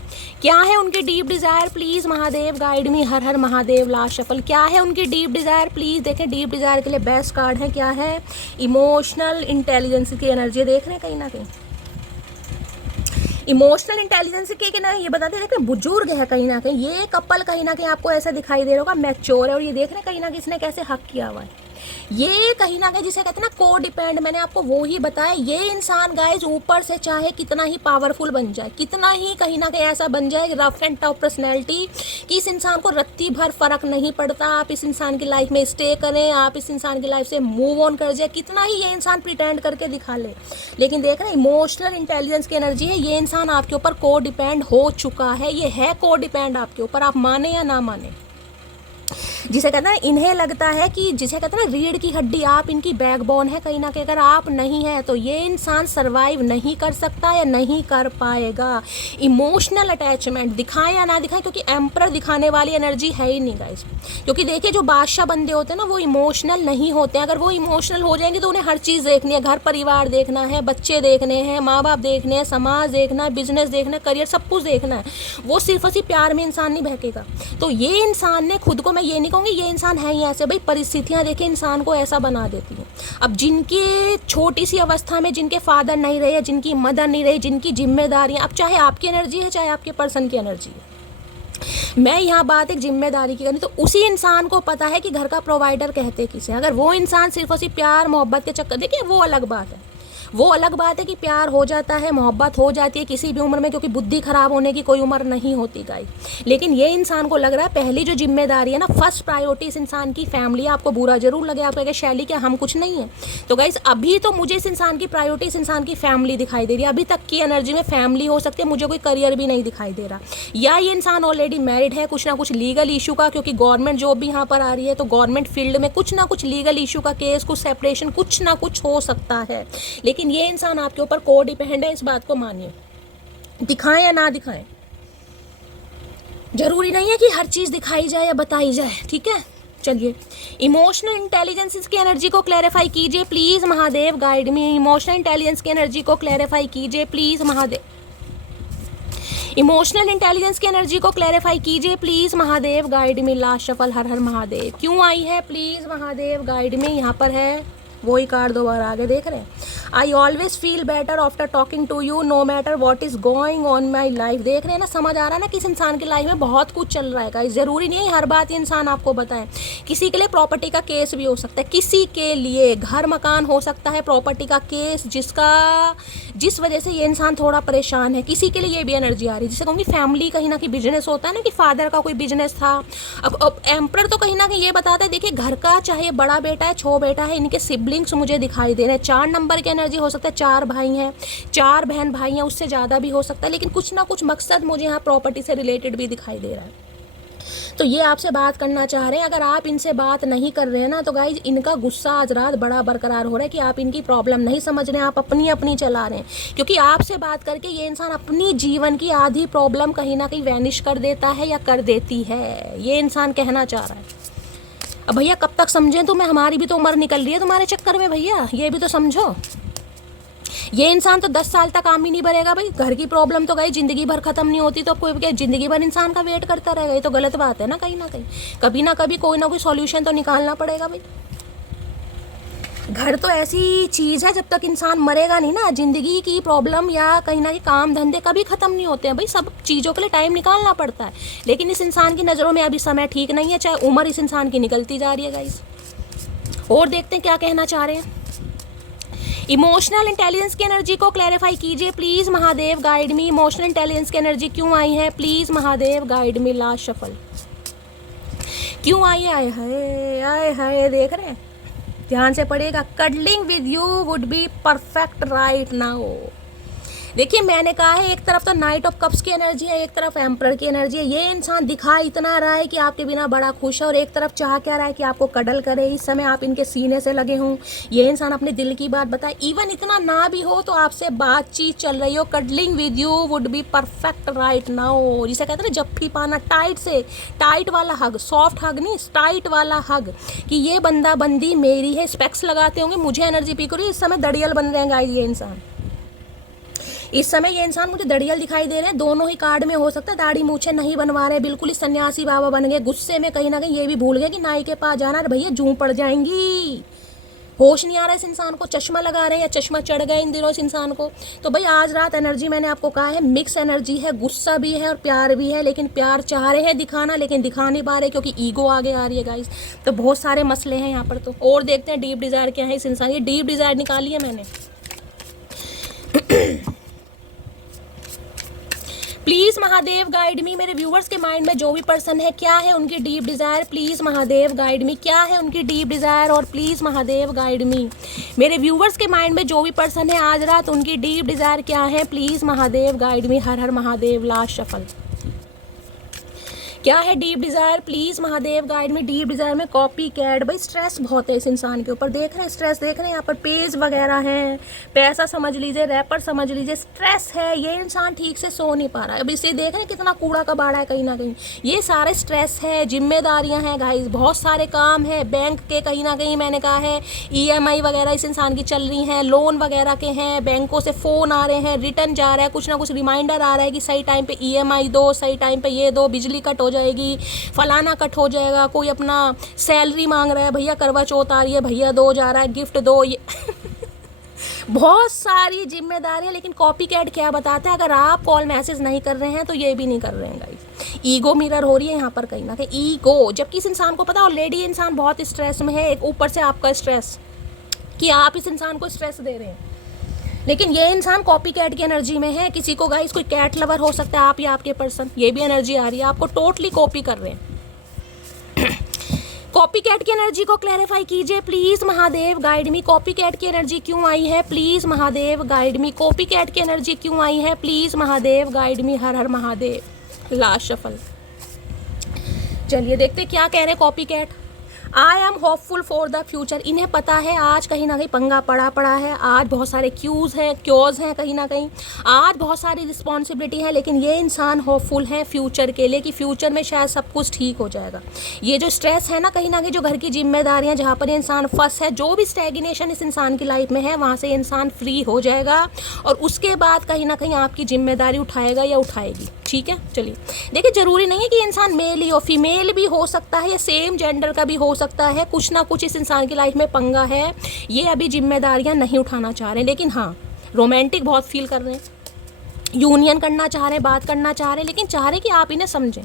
क्या है उनकी deep Dzire, please Mahadev guide me. हर हर महादेव। Last shuffle. क्या है उनकी डीप डिजायर, प्लीज देखें। डीप डिजायर के लिए बेस्ट कार्ड है, क्या है, इमोशनल इंटेलिजेंस की एनर्जी देख रहे हैं कहीं ना कहीं। इमोशनल इंटेलिजेंस के ना ये बताते हैं, देखिए बुजुर्ग है कहीं ना कहीं, ये कपल कहीं ना कहीं आपको ऐसा दिखाई दे रहा होगा मैच्योर है, और ये देख रहे हैं कहीं ना कहीं इसने कैसे हक किया हुआ है। ये कहीं ना कहीं जिसे कहते हैं ना को डिपेंड, मैंने आपको वो ही बताया। ये इंसान गाइस ऊपर से चाहे कितना ही पावरफुल बन जाए, कितना ही कहीं ना कहीं ऐसा बन जाए रफ एंड टफ पर्सनैलिटी कि इस इंसान को रत्ती भर फर्क नहीं पड़ता, आप इस इंसान की लाइफ में स्टे करें, आप इस इंसान की लाइफ से मूव ऑन कर जाए, कितना ही ये इंसान प्रिटेंड करके दिखा ले, लेकिन देख रहे हैं इमोशनल इंटेलिजेंस की एनर्जी है। ये इंसान आपके ऊपर को डिपेंड हो चुका है, ये है को डिपेंड आपके ऊपर, आप माने या ना माने। जिसे कहते हैं इन्हें लगता है कि जिसे कहते हैं ना रीढ़ की हड्डी, आप इनकी बैकबोन है कहीं ना कहीं, अगर आप नहीं है तो ये इंसान सरवाइव नहीं कर सकता या नहीं कर पाएगा। इमोशनल अटैचमेंट दिखाएं या ना दिखाएं, क्योंकि एम्परर दिखाने वाली एनर्जी है ही नहीं गाइस। क्योंकि देखिए जो बादशाह बंदे होते हैं ना वो इमोशनल नहीं होते हैं, अगर वो इमोशनल हो जाएंगे तो उन्हें हर चीज़ देखनी है, घर परिवार देखना है, बच्चे देखने हैं, माँ बाप देखने हैं, समाज देखना है, बिजनेस देखना है, करियर, सब कुछ देखना है। वो सिर्फ उसी प्यार में इंसान नहीं बहकेगा। तो ये इंसान ने खुद को, मैं ये नहीं कहूँगी ये इंसान है ही ऐसे, भाई परिस्थितियाँ देखिए इंसान को ऐसा बना देती हैं। अब जिनकी छोटी सी अवस्था में जिनके फादर नहीं रहे, जिनकी मदर नहीं रही, जिनकी जिम्मेदारियाँ, अब चाहे आपकी एनर्जी है चाहे आपके पर्सन की एनर्जी है, मैं यहाँ बात एक जिम्मेदारी की करी, तो उसी इंसान को पता है कि घर का प्रोवाइडर कहते किसे। अगर वो इंसान सिर्फ उसी प्यार मोहब्बत के चक्कर, देखिए वो अलग बात है, वो अलग बात है कि प्यार हो जाता है, मोहब्बत हो जाती है किसी भी उम्र में, क्योंकि बुद्धि खराब होने की कोई उम्र नहीं होती गाइस। लेकिन ये इंसान को लग रहा है पहली जो जिम्मेदारी है ना, फर्स्ट प्रायोरिटी इस इंसान की फैमिली। आपको बुरा जरूर लगे, आप कहेंगे शैली क्या हम कुछ नहीं है, तो गाइस अभी तो मुझे इस इंसान की प्रायोरिटी इस इंसान की फैमिली दिखाई दे रही है। अभी तक की एनर्जी में फैमिली हो सकती है, मुझे कोई करियर भी नहीं दिखाई दे रहा, या ये इंसान ऑलरेडी मैरिड है, कुछ ना कुछ लीगल इशू का, क्योंकि गवर्नमेंट जॉब भी यहाँ पर आ रही है, तो गवर्नमेंट फील्ड में कुछ ना कुछ लीगल इशू का केस, कुछ सेपरेशन, कुछ ना कुछ हो सकता है। लेकिन ये इंसान आपके ऊपर को डिपेंड है, इस बात को मानिए, दिखाएं या ना दिखाएं, जरूरी नहीं है कि हर चीज दिखाई जाए या बताई जाए, ठीक है। चलिए इमोशनल इंटेलिजेंस की एनर्जी को क्लैरिफाई कीजिए please Mahadev guide me. Emotional intelligence की एनर्जी को क्लैरिफाई कीजिए प्लीज महादेव। इमोशनल इंटेलिजेंस की एनर्जी को क्लैरिफाई कीजिए please Mahadev guide me. Last shuffle. हर हर महादेव। क्यों आई है प्लीज महादेव गाइड मी। यहाँ पर है वही कार्ड दोबारा आगे देख रहे हैं। I always feel better after talking to you no matter what is going on my life. देख रहे हैं ना, समझ आ रहा है ना कि इस इंसान की लाइफ में बहुत कुछ चल रहा है गाइस। ज़रूरी नहीं है हर बात ये इंसान आपको बताए। किसी के लिए प्रॉपर्टी का केस भी हो सकता है, किसी के लिए घर मकान हो सकता है, प्रॉपर्टी का केस जिस वजह से ये इंसान थोड़ा परेशान है। किसी के लिए ये भी एनर्जी आ रही है, जिसे कहूँगी फैमिली कहीं ना कहीं बिजनेस होता है ना, कि फादर का कोई बिजनेस था। अब एम्परर तो कहीं ना कहीं ये बताता है, देखिए घर का चाहे बड़ा बेटा है, छो बेटा है, इनके सिबलिंग्स मुझे दिखाई दे रहे हैं। 4 नंबर की एनर्जी हो सकता है, 4 भाई हैं, 4 बहन भाई हैं, उससे ज़्यादा भी हो सकता है, लेकिन कुछ ना कुछ मकसद मुझे यहाँ प्रॉपर्टी से रिलेटेड भी दिखाई दे रहा है। तो ये आपसे बात करना चाह रहे हैं। अगर आप इनसे बात नहीं कर रहे हैं ना, तो गाइज इनका गुस्सा आज रात बड़ा बरकरार हो रहा है कि आप इनकी प्रॉब्लम नहीं समझ रहे हैं, आप अपनी चला रहे हैं। क्योंकि आपसे बात करके ये इंसान अपनी जीवन की आधी प्रॉब्लम कहीं ना कहीं वैनिश कर देता है या कर देती है, ये इंसान कहना चाह रहा है। अब भैया कब तक समझें तुम्हें, हमारी भी तो उम्र निकल रही है तुम्हारे चक्कर में भैया, ये भी तो समझो। ये इंसान तो 10 साल तक आम ही नहीं भरेगा भाई। घर की प्रॉब्लम तो गई जिंदगी भर खत्म नहीं होती, तो कोई क्या जिंदगी भर इंसान का वेट करता रहेगा? ये तो गलत बात है ना कहीं ना कहीं। कभी ना कभी कोई ना कोई सॉल्यूशन तो निकालना पड़ेगा भाई। घर तो ऐसी चीज़ है, जब तक इंसान मरेगा नहीं ना, जिंदगी की प्रॉब्लम या कहीं ना कहीं काम धंधे कभी ख़त्म नहीं होते हैं भाई। सब चीज़ों के लिए टाइम निकालना पड़ता है, लेकिन इस इंसान की नज़रों में अभी समय ठीक नहीं है, चाहे उम्र इस इंसान की निकलती जा रही है गाइस। और देखते हैं क्या कहना चाह रहे हैं। इमोशनल इंटेलिजेंस की एनर्जी को क्लैरिफाई कीजिए please Mahadev, guide me. Emotional intelligence की एनर्जी क्यों आई है please Mahadev, guide me. Last shuffle क्यों आई है? आए हाय आए हाय, देख रहे हैं, ध्यान से पढ़िएगा। Cuddling with you would be perfect right now. देखिए मैंने कहा है, एक तरफ तो नाइट ऑफ कप्स की एनर्जी है, एक तरफ एम्परर की एनर्जी है। ये इंसान दिखा इतना रहा है कि आपके बिना बड़ा खुश है, और एक तरफ चाह क्या रहा है कि आपको कडल करे। इस समय आप इनके सीने से लगे हों, ये इंसान अपने दिल की बात बताए। इवन इतना ना भी हो तो आपसे बातचीत चल रही हो। Cuddling with you would be perfect right now, जिसे कहते हैं ना जप्फी पाना, टाइट से टाइट वाला हग, सॉफ्ट हग नहीं, टाइट वाला हग, कि ये बंदा बंदी मेरी है। स्पेक्स लगाते होंगे, मुझे एनर्जी पी करो। इस समय दड़ियल बन रहे हैं गाइस ये इंसान। इस समय ये इंसान मुझे दड़ियल दिखाई दे रहे हैं। दोनों ही कार्ड में हो सकता है दाढ़ी मूछे नहीं बनवा रहे, बिल्कुल ही सन्यासी बाबा बन गए। गुस्से में कहीं ना कहीं ये भी भूल गए कि नाई के पास जाना है, भैया जूं पड़ जाएंगी। होश नहीं आ रहा इस इंसान को, चश्मा लगा रहे हैं या चश्मा चढ़ गए इन दिनों इस इंसान को। तो भाई आज रात एनर्जी मैंने आपको कहा है मिक्स एनर्जी है, गुस्सा भी है और प्यार भी है। लेकिन प्यार चाह रहे हैं दिखाना, लेकिन दिखा नहीं पा रहे क्योंकि ईगो आगे आ रही है गाइस। तो बहुत सारे मसले हैं यहाँ पर। तो और देखते हैं डीप डिजायर क्या है इस इंसान की। डीप डिजायर निकाली है मैंने। Please Mahadev guide me. मेरे व्यूवर्स के माइंड में जो भी पर्सन है, क्या है उनकी deep desire, please Mahadev guide मी। क्या है उनकी डीप डिज़ायर और प्लीज़ महादेव गाइड मी। मेरे व्यूवर्स के माइंड में जो भी पर्सन है आज रात, उनकी डीप डिज़ायर क्या है, प्लीज़ महादेव गाइड मी। हर हर महादेव। लास्ट शफल क्या है deep desire, please Mahadev guide में। डीप डिज़ायर में कॉपी कैट। भाई स्ट्रेस बहुत है इस इंसान के ऊपर, देख रहे हैं स्ट्रेस, देख रहे हैं यहाँ पर पेज वगैरह हैं, पैसा समझ लीजिए, रैपर समझ लीजिए, स्ट्रेस है। ये इंसान ठीक से सो नहीं पा रहा है। अब इसे देख रहे हैं कितना कूड़ा कबाड़ा है कहीं ना कहीं। ये सारे स्ट्रेस है, जिम्मेदारियाँ हैं गाइस, बहुत सारे काम है बैंक के कहीं ना कहीं। मैंने कहा है EMI वगैरह इस इंसान की चल रही हैं, लोन वगैरह के हैं, बैंकों से फ़ोन आ रहे हैं, रिटर्न जा रहा है, कुछ ना कुछ रिमाइंडर आ रहा है कि सही टाइम पे EMI दो, सही टाइम पे ये दो, बिजली कट हो जाएगी, फलाना कट हो जाएगा, कोई अपना सैलरी मांग रहा है, भैया करवा चौथ आ रही है, भैया दो जा रहा है, गिफ्ट दो, ये बहुत सारी जिम्मेदारियां। लेकिन कॉपी कैट क्या बताता है, अगर आप कॉल मैसेज नहीं कर रहे हैं तो ये भी नहीं कर रहे हैं गाइस। ईगो मिरर हो रही है यहाँ पर कहीं ना कहीं, ईगो। जबकि इस इंसान को पता ऑलरेडी इंसान बहुत स्ट्रेस में है, एक ऊपर से आपका स्ट्रेस कि आप इस इंसान को स्ट्रेस दे रहे हैं। लेकिन ये इंसान कॉपी कैट की एनर्जी में है। किसी को गाइस कोई कैट लवर हो सकता है, आप या आपके पर्सन, ये भी एनर्जी आ रही है, आपको टोटली कॉपी कर रहे हैं। कॉपी कैट की एनर्जी को क्लैरिफाई कीजिए please Mahadev guide me. Copy cat की एनर्जी क्यों आई है please Mahadev guide me. Copy cat की एनर्जी क्यों आई है प्लीज महादेव गाइड मी। हर हर महादेव। Last shuffle. चलिए देखते क्या कह रहे हैं copy cat. I am hopeful for the future. इन्हें पता है आज कहीं ना कहीं पंगा पड़ा है, आज बहुत सारे क्यूज़ हैं कहीं ना कहीं, आज बहुत सारी रिस्पॉन्सिबिलिटी है। लेकिन ये इंसान होपफुल है फ्यूचर के लिए कि फ्यूचर में शायद सब कुछ ठीक हो जाएगा। ये जो स्ट्रेस है ना कहीं ना कहीं, जो घर की जिम्मेदारियां जहाँ पर इंसान फंस है, जो भी स्टैग्नेशन इस इंसान की लाइफ में है, वहाँ से इंसान फ्री हो जाएगा और उसके बाद कहीं ना कहीं आपकी जिम्मेदारी उठाएगा या उठाएगी। ठीक है। चलिए देखिए, ज़रूरी नहीं है कि इंसान मेल ही हो, फीमेल भी हो सकता है या सेम जेंडर का भी हो सकता है। कुछ ना कुछ इस इंसान की लाइफ में पंगा है, ये अभी जिम्मेदारियां नहीं उठाना चाह रहे हैं, लेकिन हाँ रोमांटिक बहुत फील कर रहे हैं, यूनियन करना चाह रहे हैं, बात करना चाह रहे हैं, लेकिन चाह रहे कि आप इन्हें समझें।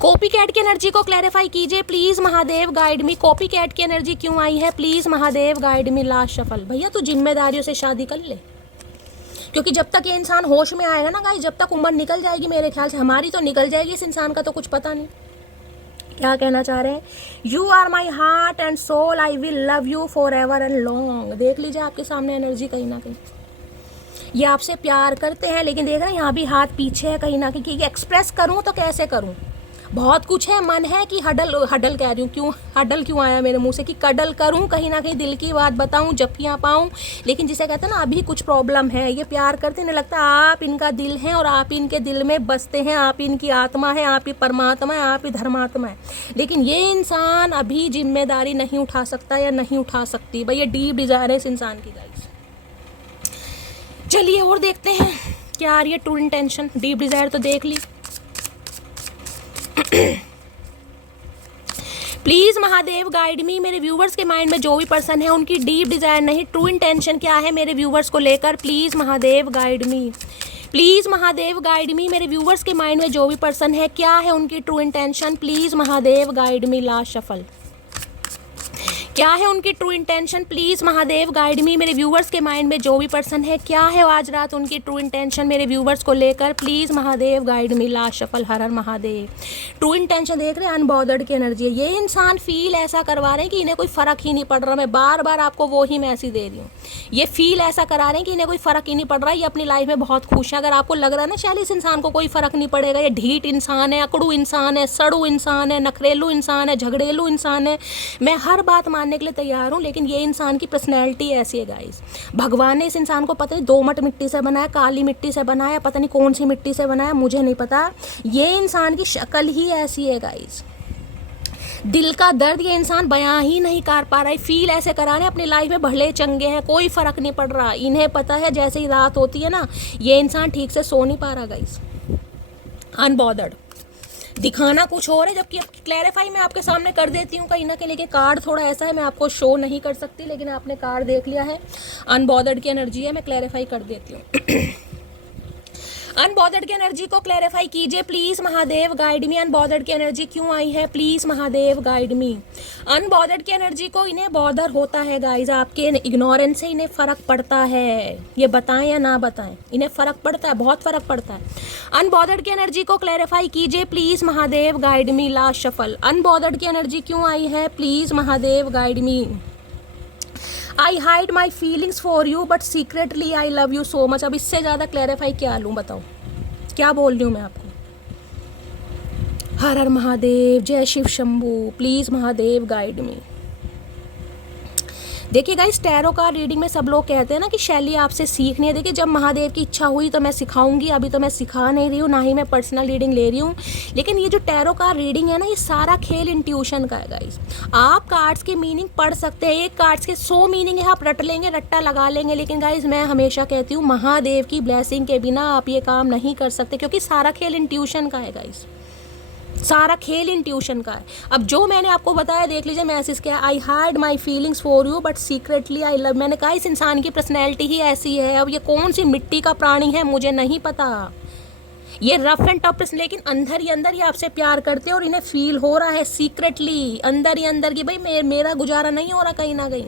कॉपी कैट की एनर्जी को क्लैरिफाई कीजिए please Mahadev guide me. Copy cat की एनर्जी क्यों आई है, please Mahadev guide me. Last shuffle. भैया तू जिम्मेदारियों से शादी कर ले, क्योंकि जब तक ये इंसान होश में आएगा ना गाइस, जब तक उम्र निकल जाएगी, मेरे ख्याल से हमारी तो निकल जाएगी, इस इंसान का तो कुछ पता नहीं क्या कहना चाह रहे हैं। You are my heart and soul, I will love you forever and long. देख लीजिए आपके सामने एनर्जी कहीं ना कहीं, ये आपसे प्यार करते हैं, लेकिन देख रहे हैं यहाँ भी हाथ पीछे है कहीं ना कहीं कि एक्सप्रेस करूँ तो कैसे करूँ। बहुत कुछ है, मन है कि हडल कह रही हूँ, क्यों हडल क्यों आया मेरे मुंह से, कि कडल करूँ, कहीं ना कहीं दिल की बात बताऊँ, जफ्फियाँ पाऊँ, लेकिन जिसे कहते हैं ना अभी कुछ प्रॉब्लम है। ये प्यार करते नहीं, लगता आप इनका दिल हैं और आप इनके दिल में बसते हैं, आप इनकी आत्मा है, आप ही परमात्मा है, आप ही धर्मात्मा है, लेकिन ये इंसान अभी जिम्मेदारी नहीं उठा सकता या नहीं उठा सकती। भाई ये डीप डिजायर है इस इंसान की गाइस। चलिए और देखते हैं क्या आ रही है ट्रू इंटेंशन। डीप डिजायर तो देख ली। Please Mahadev guide me. मेरे व्यूवर्स के माइंड में जो भी पर्सन है उनकी डीप डिजायर नहीं, ट्रू इंटेंशन क्या है मेरे व्यूवर्स को लेकर, please Mahadev guide me. Please Mahadev guide me. मेरे व्यूवर्स के माइंड में जो भी पर्सन है, क्या है उनकी true intention, please Mahadev guide me. Last shuffle. क्या है उनकी true intention, please Mahadev guide me. मेरे व्यूवर्स के माइंड में जो भी पर्सन है, क्या है आज रात उनकी ट्रू इंटेंशन मेरे व्यूवर्स को लेकर, please Mahadev guide me. Last shuffle. हर हर महादेव। ट्रू इंटेंशन देख रहे हैं, अनबॉदर्ड की एनर्जी है। ये इंसान फील ऐसा करवा रहे हैं कि इन्हें कोई फर्क ही नहीं पड़ रहा। मैं बार बार आपको वो ही मैसेज दे रही हूँ, ये फील ऐसा करा रहे हैं कि इन्हें कोई फर्क ही नहीं पड़ रहा, ये अपनी लाइफ में बहुत खुश है। अगर आपको लग रहा है ना शायद इस इंसान को कोई फर्क नहीं पड़ेगा, ये ढीठ इंसान है, अकड़ू इंसान है, सड़ू इंसान है, नखरेलू इंसान है, झगड़ेलू इंसान है, मैं हर बात मानने के लिए तैयार हूँ, लेकिन ये इंसान की पर्सनैलिटी ऐसी है गाइस। भगवान ने इस इंसान को पता नहीं दोमट मिट्टी से बनाया, काली मिट्टी से बनाया, पता नहीं कौन सी मिट्टी से बनाया, मुझे नहीं पता। ये इंसान की शक्ल ही ऐसी है गाइस। दिल का दर्द ये इंसान बयां ही नहीं कर पा रहा है, फील ऐसे करा रहे हैं अपनी लाइफ में भले चंगे हैं, कोई फर्क नहीं पड़ रहा। इन्हें पता है जैसे ही रात होती है ना, ये इंसान ठीक से सो नहीं पा रहा गाइस। अनबॉदर्ड दिखाना कुछ और है, जबकि क्लैरिफाई मैं आपके सामने कर देती हूँ कहीं ना कहीं, लेकिन कार्ड थोड़ा ऐसा है मैं आपको शो नहीं कर सकती, लेकिन आपने कार्ड देख लिया है। अनबॉदर्ड की एनर्जी है, मैं क्लैरिफाई कर देती हूँ। अनबॉदर्ड की एनर्जी को क्लैरिफाई कीजिए please Mahadev guide me. Unbothered की एनर्जी क्यों आई है, please Mahadev guide me. Unbothered की एनर्जी को इन्हें बॉदर होता है गाइज, आपके इग्नोरेंस से इन्हें फर्क पड़ता है, ये बताएं या ना बताएं, इन्हें फर्क पड़ता है, बहुत फर्क पड़ता है। अनबॉदर्ड की एनर्जी को क्लैरिफाई कीजिए please Mahadev guide me. Last shuffle. Unbothered की एनर्जी क्यों आई है, please Mahadev guide me. I hide my feelings for you but secretly I love you so much. अब इससे ज़्यादा क्लैरिफाई क्या लूँ, बताओ क्या बोल रही हूँ मैं आपको। हर हर महादेव, जय Shiv Shambhu, please Mahadev guide me. देखिए गाइस, टैरो कार्ड रीडिंग में सब लोग कहते हैं ना कि शैली आपसे सीखनी है। देखिए जब महादेव की इच्छा हुई तो मैं सिखाऊंगी, अभी तो मैं सिखा नहीं रही हूँ, ना ही मैं पर्सनल रीडिंग ले रही हूँ। लेकिन ये जो टैरो कार्ड रीडिंग है ना, ये सारा खेल इंट्यूशन का है गाइस। आप कार्ड्स की मीनिंग पढ़ सकते हैं, एक कार्ड्स के 100 मीनिंग है, आप रट लेंगे, रट्टा लगा लेंगे, लेकिन गाइस मैं हमेशा कहती हूँ महादेव की ब्लेसिंग के बिना आप ये काम नहीं कर सकते, क्योंकि सारा खेल इंट्यूशन का है गाइस, सारा खेल इंट्यूशन का है। अब जो मैंने आपको बताया देख लीजिए मैसेज क्या है, आई hide my feelings for you but secretly I love. मैंने कहा इस इंसान की पर्सनैलिटी ही ऐसी है। अब ये कौन सी मिट्टी का प्राणी है मुझे नहीं पता, ये रफ एंड टफ, लेकिन अंदर ही अंदर ये आपसे प्यार करते हैं और इन्हें फील हो रहा है सीक्रेटली, अंदर ही अंदर की भाई मेरा गुजारा नहीं हो रहा कहीं ना कहीं।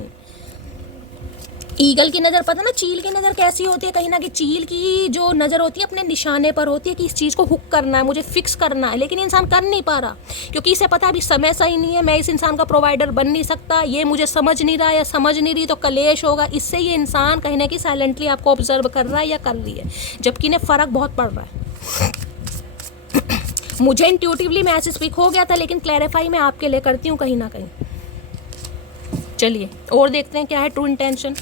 ईगल की नज़र, पता ना चील की नज़र कैसी होती है, कहीं ना कहीं चील की जो नज़र होती है अपने निशाने पर होती है कि इस चीज़ को हुक करना है, मुझे फिक्स करना है, लेकिन इंसान कर नहीं पा रहा क्योंकि इसे पता है अभी समय सही नहीं है, मैं इस इंसान का प्रोवाइडर बन नहीं सकता, ये मुझे समझ नहीं रहा या समझ नहीं रही तो कलेश होगा। इससे ये इंसान कहीं ना कहीं साइलेंटली आपको ऑब्जर्व कर रहा है या कर रही है, जबकि इन्हें फ़र्क बहुत पड़ रहा है। मुझे इंट्यूटिवली मैसेज पिक हो गया था, लेकिन क्लैरिफाई मैं आपके लिए करती हूँ कहीं ना कहीं। चलिए और देखते हैं क्या है true intention.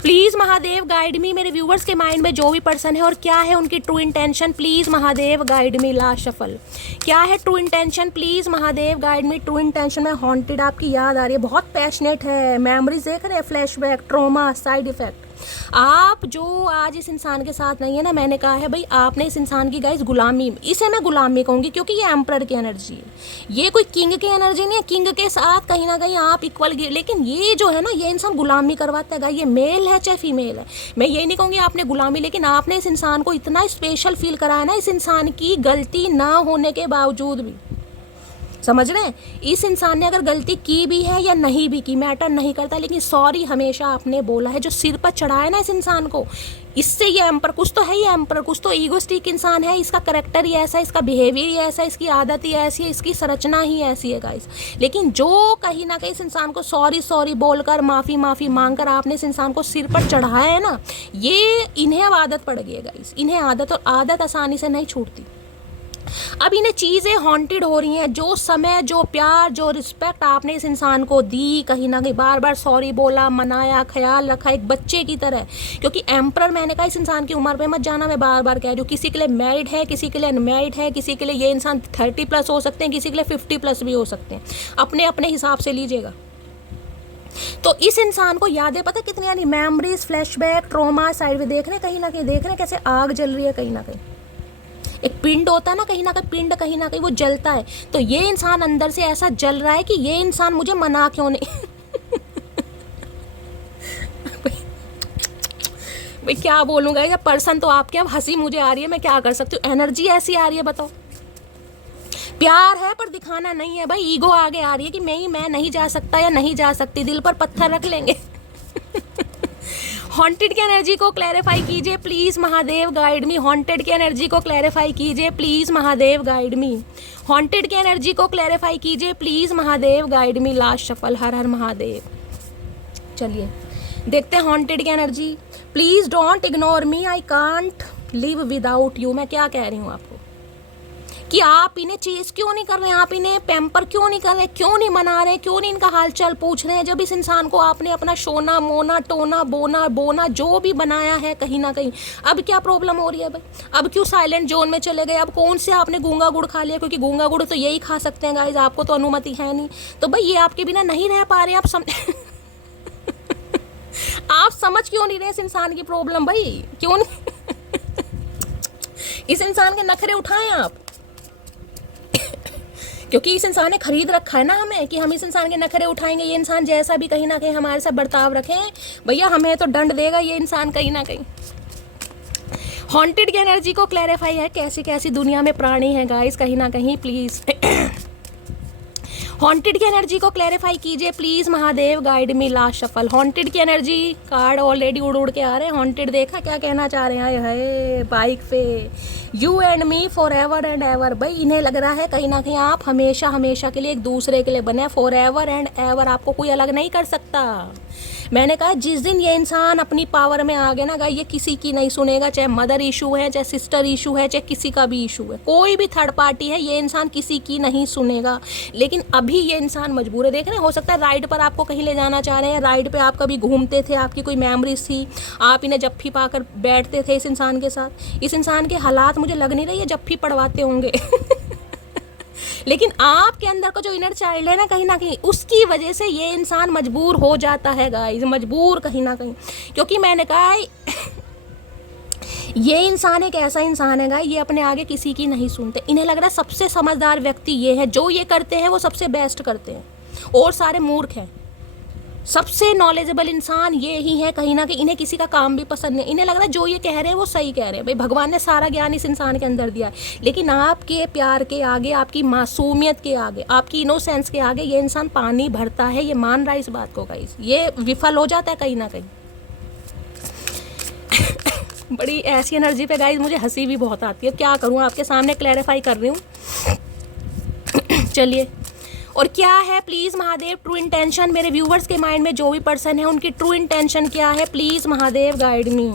Please Mahadev guide me. मेरे व्यूवर्स के माइंड में जो भी पर्सन है और क्या है उनकी true intention, please Mahadev guide me. Last shuffle. क्या है true intention, please Mahadev guide me. True intention में हॉन्टेड आपकी याद आ रही है, बहुत पैशनेट है, मेमोरीज देख रहे हैं, फ्लैशबैक, ट्रॉमा, साइड इफेक्ट। आप जो आज इस इंसान के साथ नहीं है ना, मैंने कहा है भाई आपने इस इंसान की गाइस गुलामी, इसे मैं गुलामी कहूँगी क्योंकि ये एम्परर की एनर्जी है, ये कोई किंग की एनर्जी नहीं है। किंग के साथ कहीं ना कहीं आप इक्वल, लेकिन ये जो है ना ये इंसान गुलामी करवाता है गाइस, ये मेल है चाहे फीमेल है। मैं ये नहीं कहूँगी आपने गुलामी, लेकिन आपने इस इंसान को इतना स्पेशल फील कराया ना, इस इंसान की गलती ना होने के बावजूद भी, समझ रहे हैं, इस इंसान ने अगर गलती की भी है या नहीं भी की मैटर नहीं करता, लेकिन सॉरी हमेशा आपने बोला है। जो सिर पर चढ़ाया ना इस इंसान को, इससे ये एम्पर कुछ तो है, ये एम्पर कुछ तो ईगोस्टिक इंसान है, इसका करेक्टर ही ऐसा है, इसका बिहेवियर ही ऐसा है, इसकी आदत ही ऐसी है, इसकी संरचना ही ऐसी है गाइस। लेकिन जो कहीं ना कहीं इस इंसान को सॉरी सॉरी बोलकर माफ़ी मांगकर आपने इस इंसान को सिर पर चढ़ाया है ना, ये इन्हें अब आदत पड़ गई है गाइस, इन्हें आदत, और आदत आसानी से नहीं छूटती। अब इन्हें चीज़ें हॉन्टेड हो रही हैं, जो समय, जो प्यार, जो रिस्पेक्ट आपने इस इंसान को दी, कहीं ना कहीं बार बार सॉरी बोला, मनाया, ख्याल रखा एक बच्चे की तरह। क्योंकि एम्परर, मैंने कहा इस इंसान की उम्र पे मत जाना, मैं बार बार कह रही हूँ, किसी के लिए मैरिड है, किसी के लिए अनमैरिड है, किसी के लिए ये इंसान 30+ हो सकते हैं, किसी के लिए 50+ भी हो सकते हैं, अपने अपने हिसाब से लीजिएगा। तो इस इंसान को यादें पता कितनी यानी मेमोरीज, फ्लैशबैक, ट्रॉमा, साइड में देख रहे, कहीं ना कहीं देख रहे कैसे आग जल रही है, कहीं ना कहीं एक पिंड होता है ना, कहीं ना कहीं पिंड कहीं ना कहीं वो जलता है। तो ये इंसान अंदर से ऐसा जल रहा है कि ये इंसान मुझे मना क्यों नहीं भाई क्या बोलूँगा, या पर्सन तो आपके, अब हंसी मुझे आ रही है, मैं क्या कर सकती हूँ, एनर्जी ऐसी आ रही है, बताओ। प्यार है पर दिखाना नहीं है भाई, ईगो आगे आ रही है कि मैं नहीं जा सकता या नहीं जा सकती, दिल पर पत्थर रख लेंगे हॉन्टेड की एनर्जी को क्लैरिफाई कीजिए please, Mahadev guide me. Haunted की एनर्जी को क्लैरिफाई कीजिए please, Mahadev guide me. Haunted की एनर्जी को क्लैरिफाई कीजिए please, Mahadev guide me. Last shuffle, हर हर महादेव। चलिए देखते हैं हॉन्टेड की energy. Please don't ignore me, I can't live without you. मैं क्या कह रही हूँ आपको कि आप इन्हें चेस क्यों नहीं कर रहे हैं, आप इन्हें पैम्पर क्यों नहीं कर रहे, क्यों नहीं मना रहे, क्यों नहीं इनका हालचाल पूछ रहे हैं, जब इस इंसान को आपने अपना शोना मोना टोना बोना जो भी बनाया है कहीं ना कहीं। अब क्या प्रॉब्लम हो रही है भाई, अब क्यों साइलेंट जोन में चले गए, अब कौन से आपने गूंगा गुड़ खा लिया, क्योंकि गूंगा गुड़ तो यही खा सकते हैं गाइज, आपको तो अनुमति है नहीं, तो भाई ये आपके बिना नहीं रह पा रहे, आप आप समझ क्यों नहीं रहे इस इंसान की प्रॉब्लम भाई, क्यों नहीं इस इंसान के नखरे उठाएं आप, क्योंकि इस इंसान ने खरीद रखा है ना हमें कि हम इस इंसान के नखरे उठाएंगे। ये इंसान जैसा भी कहीं ना कहीं हमारे साथ बर्ताव रखें भैया, हमें तो दंड देगा ये इंसान कहीं ना कहीं। हॉन्टेड की एनर्जी को क्लैरिफाई है, कैसी कैसी दुनिया में प्राणी हैं गाइस, कहीं ना कहीं प्लीज हॉन्टेड की एनर्जी को क्लैरिफाई कीजिए please, Mahadev guide me. Last shuffle, haunted की एनर्जी कार्ड ऑलरेडी उड़ उड़ के आ रहे हैं। हॉन्टेड देखा क्या कहना चाह रहे हैं, हाय बाइक पे, you and me for ever and ever. भाई इन्हें लग रहा है कहीं ना कहीं आप हमेशा हमेशा के लिए एक दूसरे के लिए बने, फॉर एवर एंड एवर, आपको कोई अलग नहीं कर सकता। मैंने कहा जिस दिन ये इंसान अपनी पावर में आ गया ना गाइस, ये किसी की नहीं सुनेगा, चाहे मदर इशू है, चाहे सिस्टर इशू है, चाहे किसी का भी इशू है, कोई भी थर्ड पार्टी है, ये इंसान किसी की नहीं सुनेगा। लेकिन अभी ये इंसान मजबूर है, देख रहे हैं, हो सकता है राइड पर आपको कहीं ले जाना चाह रहे हैं, राइड पे आप कभी घूमते थे, आपकी कोई मेमोरीज थी, आप इन्हें जप्फी पाकर बैठते थे इस इंसान के साथ। इस इंसान के हालात मुझे लग नहीं रही है जप्फी पड़वाते होंगे लेकिन आपके अंदर का जो इनर चाइल्ड है ना, कहीं ना कहीं उसकी वजह से ये इंसान मजबूर हो जाता है गाइस, मजबूर कहीं ना कहीं। क्योंकि मैंने कहा ये इंसान एक ऐसा इंसान है गाइस, ये अपने आगे किसी की नहीं सुनते। इन्हें लग रहा है सबसे समझदार व्यक्ति ये है, जो ये करते हैं वो सबसे बेस्ट करते हैं और सारे मूर्ख हैं। सबसे नॉलेजेबल इंसान ये ही है कहीं ना कहीं, इन्हें किसी का काम भी पसंद नहीं। इन्हें लग रहा है जो ये कह रहे हैं वो सही कह रहे हैं, भाई भगवान ने सारा ज्ञान इस इंसान के अंदर दिया है, लेकिन आपके प्यार के आगे, आपकी मासूमियत के आगे, आपकी इनोसेंस के आगे ये इंसान पानी भरता है। ये मान रहा है इस बात को गाइस, ये विफल हो जाता है कहीं ना कहीं बड़ी ऐसी एनर्जी पे गाइस मुझे हंसी भी बहुत आती है, क्या करूँ, आपके सामने क्लैरिफाई कर रही हूँ चलिए। और क्या है प्लीज़ महादेव ट्रू इंटेंशन, मेरे व्यूवर्स के माइंड में जो भी पर्सन है उनकी ट्रू इंटेंशन क्या है, please Mahadev guide me.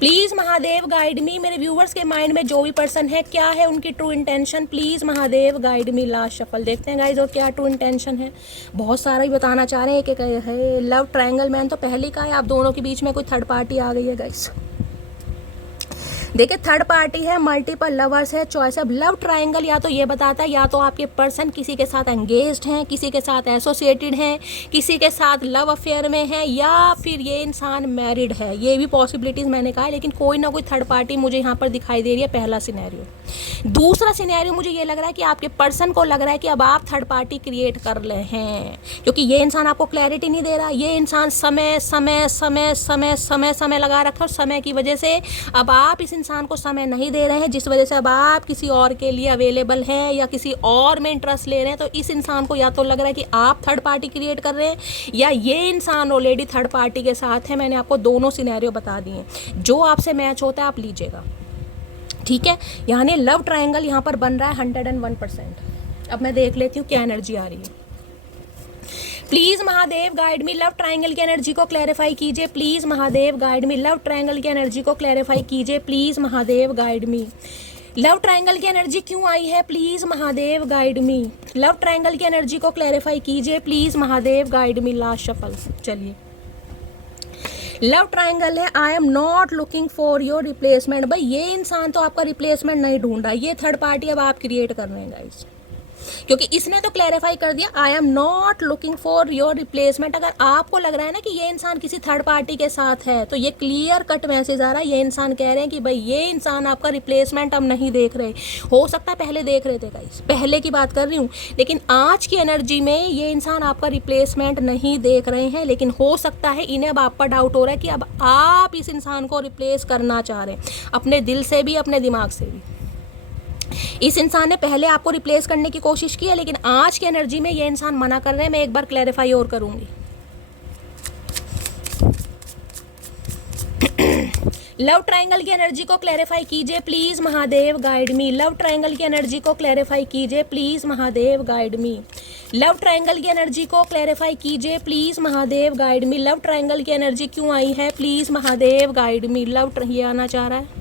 Please Mahadev guide me, मेरे व्यूवर्स के माइंड में जो भी पर्सन है क्या है उनकी true intention, please Mahadev guide me. Last shuffle देखते हैं गाइज और क्या ट्रू इंटेंशन है। बहुत सारा ही बताना चाह रहे हैं, एक है लव ट्रायंगल, मैंने तो पहले ही कहा है आप दोनों के बीच में कोई थर्ड पार्टी आ गई है गाइज। देखिए थर्ड पार्टी है, मल्टीपल लवर्स है, चॉइस ऑफ लव ट्रायंगल या तो ये बताता है या तो आपके पर्सन किसी के साथ एंगेज्ड हैं, किसी के साथ एसोसिएटेड हैं, किसी के साथ लव अफेयर में है, या फिर ये इंसान मैरिड है। ये भी पॉसिबिलिटीज़ मैंने कहा है, लेकिन कोई ना कोई थर्ड पार्टी मुझे यहाँ पर दिखाई दे रही है, पहला सिनेरियो। दूसरा सिनेरियो मुझे ये लग रहा है कि आपके पर्सन को लग रहा है कि अब आप थर्ड पार्टी क्रिएट कर रहे हैं, क्योंकि ये इंसान आपको क्लैरिटी नहीं दे रहा। ये इंसान समय समय समय समय समय समय लगा रखा, और समय की वजह से अब आप इस इंसान को समय नहीं दे रहे हैं, जिस वजह से अब आप किसी और के लिए अवेलेबल हैं या किसी और में इंटरेस्ट ले रहे हैं। तो इस इंसान को या तो लग रहा है कि आप थर्ड पार्टी क्रिएट कर रहे हैं, या ये इंसान ऑलरेडी थर्ड पार्टी के साथ है। मैंने आपको दोनों सिनेरियो बता दिए, जो आपसे मैच होता है आप लीजिएगा, ठीक है। यानी लव ट्रायंगल यहाँ पर बन रहा है 101%। अब मैं देख लेती हूँ क्या एनर्जी आ रही है। Please Mahadev guide me, love triangle की एनर्जी को क्लैरिफाई कीजिए। Please Mahadev guide me, love triangle की एनर्जी को क्लैरिफाई कीजिए। Please Mahadev guide me, love triangle की एनर्जी क्यों आई है? Please Mahadev guide me, love triangle की एनर्जी को क्लैरिफाई कीजिए। Please Mahadev guide me. Last shuffle. चलिए, लव ट्रायंगल है, I am not looking for your replacement. भाई ये इंसान तो आपका रिप्लेसमेंट नहीं ढूंढ रहा, ये थर्ड पार्टी अब आप क्रिएट कर रहे हैं गाइस, क्योंकि इसने तो क्लैरिफाई कर दिया I am not looking for your replacement. अगर आपको लग रहा है ना कि ये इंसान किसी थर्ड पार्टी के साथ है, तो ये क्लियर कट मैसेज आ रहा है, ये इंसान कह रहे हैं कि भाई ये इंसान आपका रिप्लेसमेंट अब नहीं देख रहे। हो सकता है पहले देख रहे थे गाइस, पहले की बात कर रही हूँ, लेकिन आज की एनर्जी में ये इंसान आपका रिप्लेसमेंट नहीं देख रहे हैं। लेकिन हो सकता है इन्हें अब आप पर डाउट हो रहा है कि अब आप इस इंसान को रिप्लेस करना चाह रहे हैं, अपने दिल से भी, अपने दिमाग से भी। इस इंसान ने पहले आपको रिप्लेस करने की कोशिश की है, लेकिन आज की एनर्जी में ये इंसान मना कर रहे हैं। मैं एक बार क्लैरिफाई और करूंगी। लव ट्रायंगल की एनर्जी को क्लैरिफाई कीजिए please Mahadev guide me. Love triangle की एनर्जी को क्लैरिफाई कीजिए please Mahadev guide me. Love triangle की एनर्जी को क्लैरिफाई कीजिए please Mahadev guide me. Love triangle की एनर्जी क्यों आई है? Please Mahadev guide me. Love ये आना चाह रहा है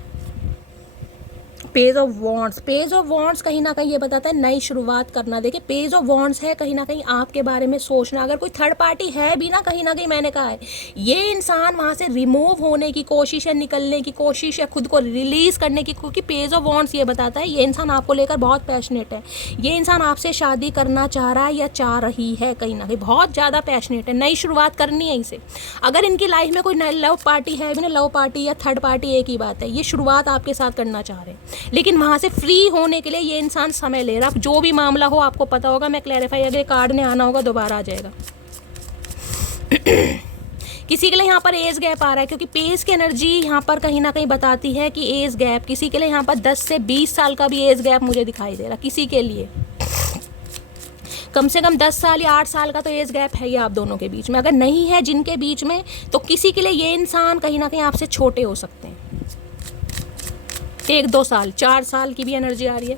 page of wands. Page of wands कहीं ना कहीं ये बताता है नई शुरुआत करना। देखिए पेज ऑफ वॉन्ड्स है कहीं ना कहीं आपके बारे में सोचना। अगर कोई थर्ड पार्टी है भी ना, कहीं ना कहीं मैंने कहा है ये इंसान वहाँ से रिमूव होने की कोशिश है, निकलने की कोशिश है, खुद को रिलीज करने की, क्योंकि पेज ऑफ वॉन्ड्स ये बताता है ये इंसान आपको लेकर बहुत पैशनेट है। ये इंसान आपसे शादी करना चाह रहा है या चाह रही है, कहीं ना कहीं बहुत ज़्यादा पैशनेट है, नई शुरुआत करनी है इसे। अगर इनकी लाइफ में कोई नई लव पार्टी है भी ना, लव पार्टी या थर्ड पार्टी एक ही बात है, ये शुरुआत आपके साथ करना चाह रहे हैं, लेकिन वहाँ से फ्री होने के लिए ये इंसान समय ले रहा। जो भी मामला हो आपको पता होगा, मैं क्लैरिफाई, अगले कार्ड ने आना होगा दोबारा आ जाएगा। किसी के लिए यहाँ पर एज गैप आ रहा है, क्योंकि पेज की एनर्जी यहाँ पर कहीं ना कहीं बताती है कि एज गैप, किसी के लिए यहाँ पर 10 से 20 साल का भी एज गैप मुझे दिखाई दे रहा। किसी के लिए कम से कम 10 साल या 8 साल का तो एज गैप है ही आप दोनों के बीच में। अगर नहीं है जिनके बीच में, तो किसी के लिए ये इंसान कहीं ना कहीं आपसे छोटे हो सकते हैं, 1-2 साल, 4 साल की भी एनर्जी आ रही है।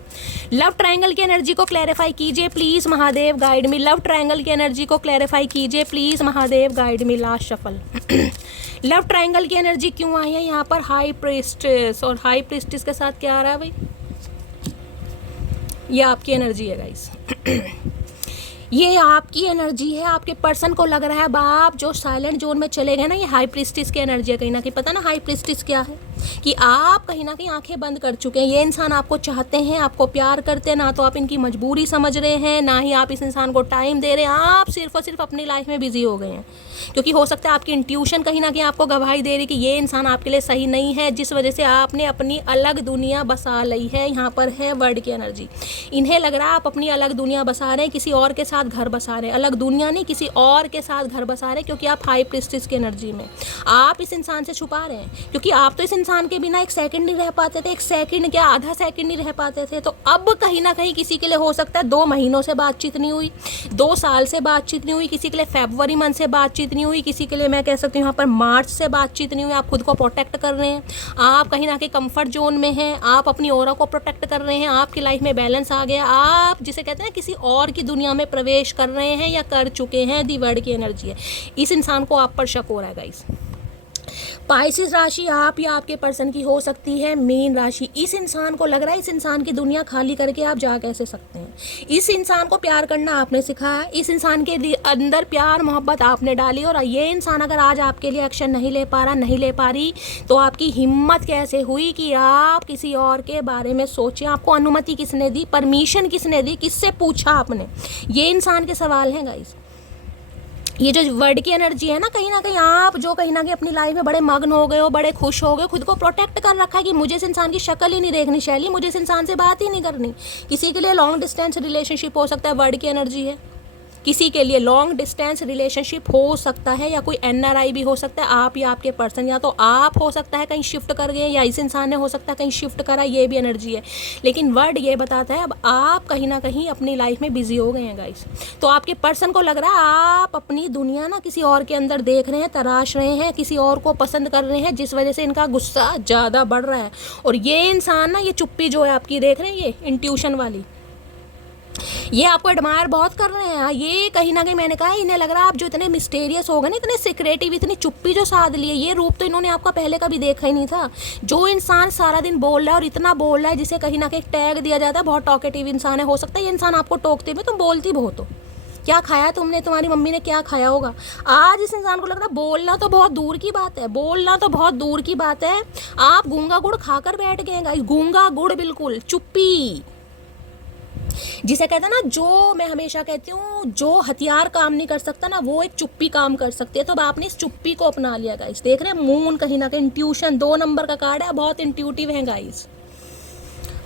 लव ट्रायंगल की एनर्जी को क्लैरिफाई कीजिए please Mahadev guide me. Love triangle की एनर्जी को क्लैरिफाई कीजिए please Mahadev guide me. Last shuffle. Love triangle की एनर्जी क्यों आई है यहाँ पर? हाई प्रीस्टेस, और हाई प्रीस्टेस के साथ क्या आ रहा है भाई? ये आपकी एनर्जी है गाइस। ये आपकी एनर्जी है। आपके पर्सन को लग रहा है बाप जो साइलेंट जोन में चले गए ना, ये हाई प्रीस्टिस की एनर्जी है कहीं ना कहीं। पता ना हाई प्रीस्टिस क्या है? कि आप कहीं ना कहीं आंखें बंद कर चुके हैं। ये इंसान आपको चाहते हैं, आपको प्यार करते हैं, ना तो आप इनकी मजबूरी समझ रहे हैं, ना ही आप इस इंसान को टाइम दे रहे हैं। आप सिर्फ और सिर्फ अपनी लाइफ में बिजी हो गए हैं, क्योंकि हो सकता है आपकी इंट्यूशन कहीं ना कहीं आपको गवाही दे रही कि ये इंसान आपके लिए सही नहीं है, जिस वजह से आपने अपनी अलग दुनिया बसा ली है। यहाँ पर है वर्ड की एनर्जी। इन्हें लग रहा है आप अपनी अलग दुनिया बसा रहे हैं, किसी और के साथ घर बसा रहे हैं। अलग दुनिया नहीं, किसी और के साथ घर बसा रहे हैं, क्योंकि आप हाई प्रीस्टिस की एनर्जी में आप इस इंसान से छुपा रहे हैं। क्योंकि आप तो इस इंसान के बिना एक सेकंड नहीं रह पाते थे, एक सेकंड क्या आधा सेकंड नहीं रह पाते थे। तो अब कहीं ना कहीं किसी के लिए हो सकता है 2 महीनों से बातचीत नहीं हुई, 2 साल से बातचीत नहीं हुई, किसी के लिए फरवरी मंथ से बातचीत नहीं हुई, किसी के लिए मैं कह सकती हूँ यहाँ पर मार्च से बातचीत नहीं हुई। आप खुद को प्रोटेक्ट कर रहे हैं, आप कहीं ना कहीं कंफर्ट जोन में हैं, आप अपनी ऑरा को प्रोटेक्ट कर रहे हैं, आपकी लाइफ में बैलेंस आ गया। आप जिसे कहते हैं किसी और की दुनिया में प्रवेश कर रहे हैं या कर चुके हैं। दी वर्ड की एनर्जी है। इस इंसान को आप पर शक हो रहा है गाइस। पाइसेस राशि आप या आपके पर्सन की हो सकती है मीन राशि। इस इंसान को लग रहा है इस इंसान की दुनिया खाली करके आप जा कैसे सकते हैं। इस इंसान को प्यार करना आपने सिखाया, इस इंसान के अंदर प्यार मोहब्बत आपने डाली, और ये इंसान अगर आज आपके लिए एक्शन नहीं ले पा रहा, नहीं ले पा रही, तो आपकी हिम्मत कैसे हुई कि आप किसी और के बारे में सोचें। आपको अनुमति किसने दी, परमिशन किसने दी, किससे पूछा आपने? ये इंसान के सवाल हैं गाइस। ये जो वर्ड की एनर्जी है ना कहीं आप जो कहीं ना कहीं अपनी लाइफ में बड़े मग्न हो गए हो, बड़े खुश हो गए, खुद को प्रोटेक्ट कर रखा है कि मुझे इस इंसान की शक्ल ही नहीं देखनी, शैली मुझे इस इंसान से बात ही नहीं करनी। किसी के लिए लॉन्ग डिस्टेंस रिलेशनशिप हो सकता है, वर्ड की एनर्जी है। किसी के लिए लॉन्ग डिस्टेंस रिलेशनशिप हो सकता है, या कोई एनआरआई भी हो सकता है, आप या आपके पर्सन, या तो आप हो सकता है कहीं शिफ्ट कर गए, या इस इंसान ने हो सकता है कहीं शिफ्ट करा, ये भी एनर्जी है। लेकिन वर्ड ये बताता है अब आप कहीं ना कहीं अपनी लाइफ में बिजी हो गए हैं गाइस। तो आपके पर्सन को लग रहा है आप अपनी दुनिया ना किसी और के अंदर देख रहे हैं, तराश रहे हैं, किसी और को पसंद कर रहे हैं, जिस वजह से इनका गुस्सा ज़्यादा बढ़ रहा है। और ये इंसान ना, ये चुप्पी जो है आपकी देख रहे हैं, ये इंट्यूशन वाली, ये आपको एडमायर बहुत कर रहे हैं। ये कहीं ना कहीं मैंने कहा इन्हें लग रहा है आप जो इतने मिस्टेरियस हो गए ना, इतने सिक्रेटिव, इतनी चुप्पी जो साध लिए, ये रूप तो इन्होंने आपका पहले कभी देखा ही नहीं था। जो इंसान सारा दिन बोल रहा है और इतना बोल रहा है, जिसे कहीं ना कहीं टैग दिया जाता है बहुत टॉकेटिव इंसान है, हो सकता है ये इंसान आपको टोकते हुए, तुम बोलती बहुत हो, क्या खाया तुमने, तुम्हारी मम्मी ने क्या खाया होगा। आज इस इंसान को लग रहा है बोलना तो बहुत दूर की बात है, बोलना तो बहुत दूर की बात है, आप गूंगा गुड़ खाकर बैठ गए गाइस, गूंगा गुड़, बिल्कुल चुप्पी, जिसे कहते हैं ना, जो मैं हमेशा कहती हूँ जो हथियार काम नहीं कर सकता ना, वो एक चुप्पी काम कर सकती है। तो अब आपने इस चुप्पी को अपना लिया गाइस। देख रहे हैं मून कहीं ना कहीं इंट्यूशन 2 नंबर का कार्ड है, बहुत इंट्यूटिव है गाइस।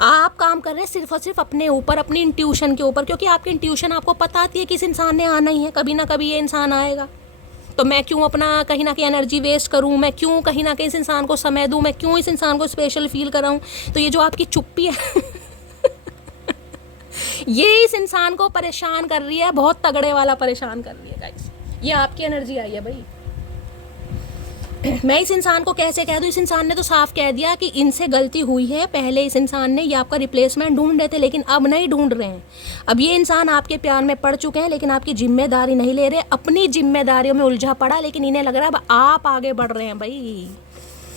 आप काम कर रहे हैं सिर्फ और सिर्फ अपने ऊपर, अपनी इंट्यूशन के ऊपर, क्योंकि आपकी इंट्यूशन आपको पता आती है कि इस इंसान ने आना ही है, कभी ना कभी ये इंसान आएगा, तो मैं क्यों अपना कहीं ना कहीं एनर्जी वेस्ट करूं, मैं क्यों कहीं ना कहीं इस इंसान को समय दूं, मैं क्यों इस इंसान को स्पेशल फील कराऊं। तो ये जो आपकी चुप्पी है ये इस इंसान को परेशान कर रही है, बहुत तगड़े वाला परेशान कर रही है गाइस। ये आपकी एनर्जी आई है भाई। मैं इस इंसान को कैसे कह दूं, इस इंसान ने तो साफ कह दिया कि इनसे गलती हुई है, पहले इस इंसान ने ये आपका रिप्लेसमेंट ढूंढ रहे थे, लेकिन अब नहीं ढूंढ रहे हैं। अब ये इंसान आपके प्यार में पड़ चुके हैं, लेकिन आपकी जिम्मेदारी नहीं ले रहे, अपनी जिम्मेदारियों में उलझा पड़ा, लेकिन इन्हें लग रहा है अब आप आगे बढ़ रहे हैं भाई,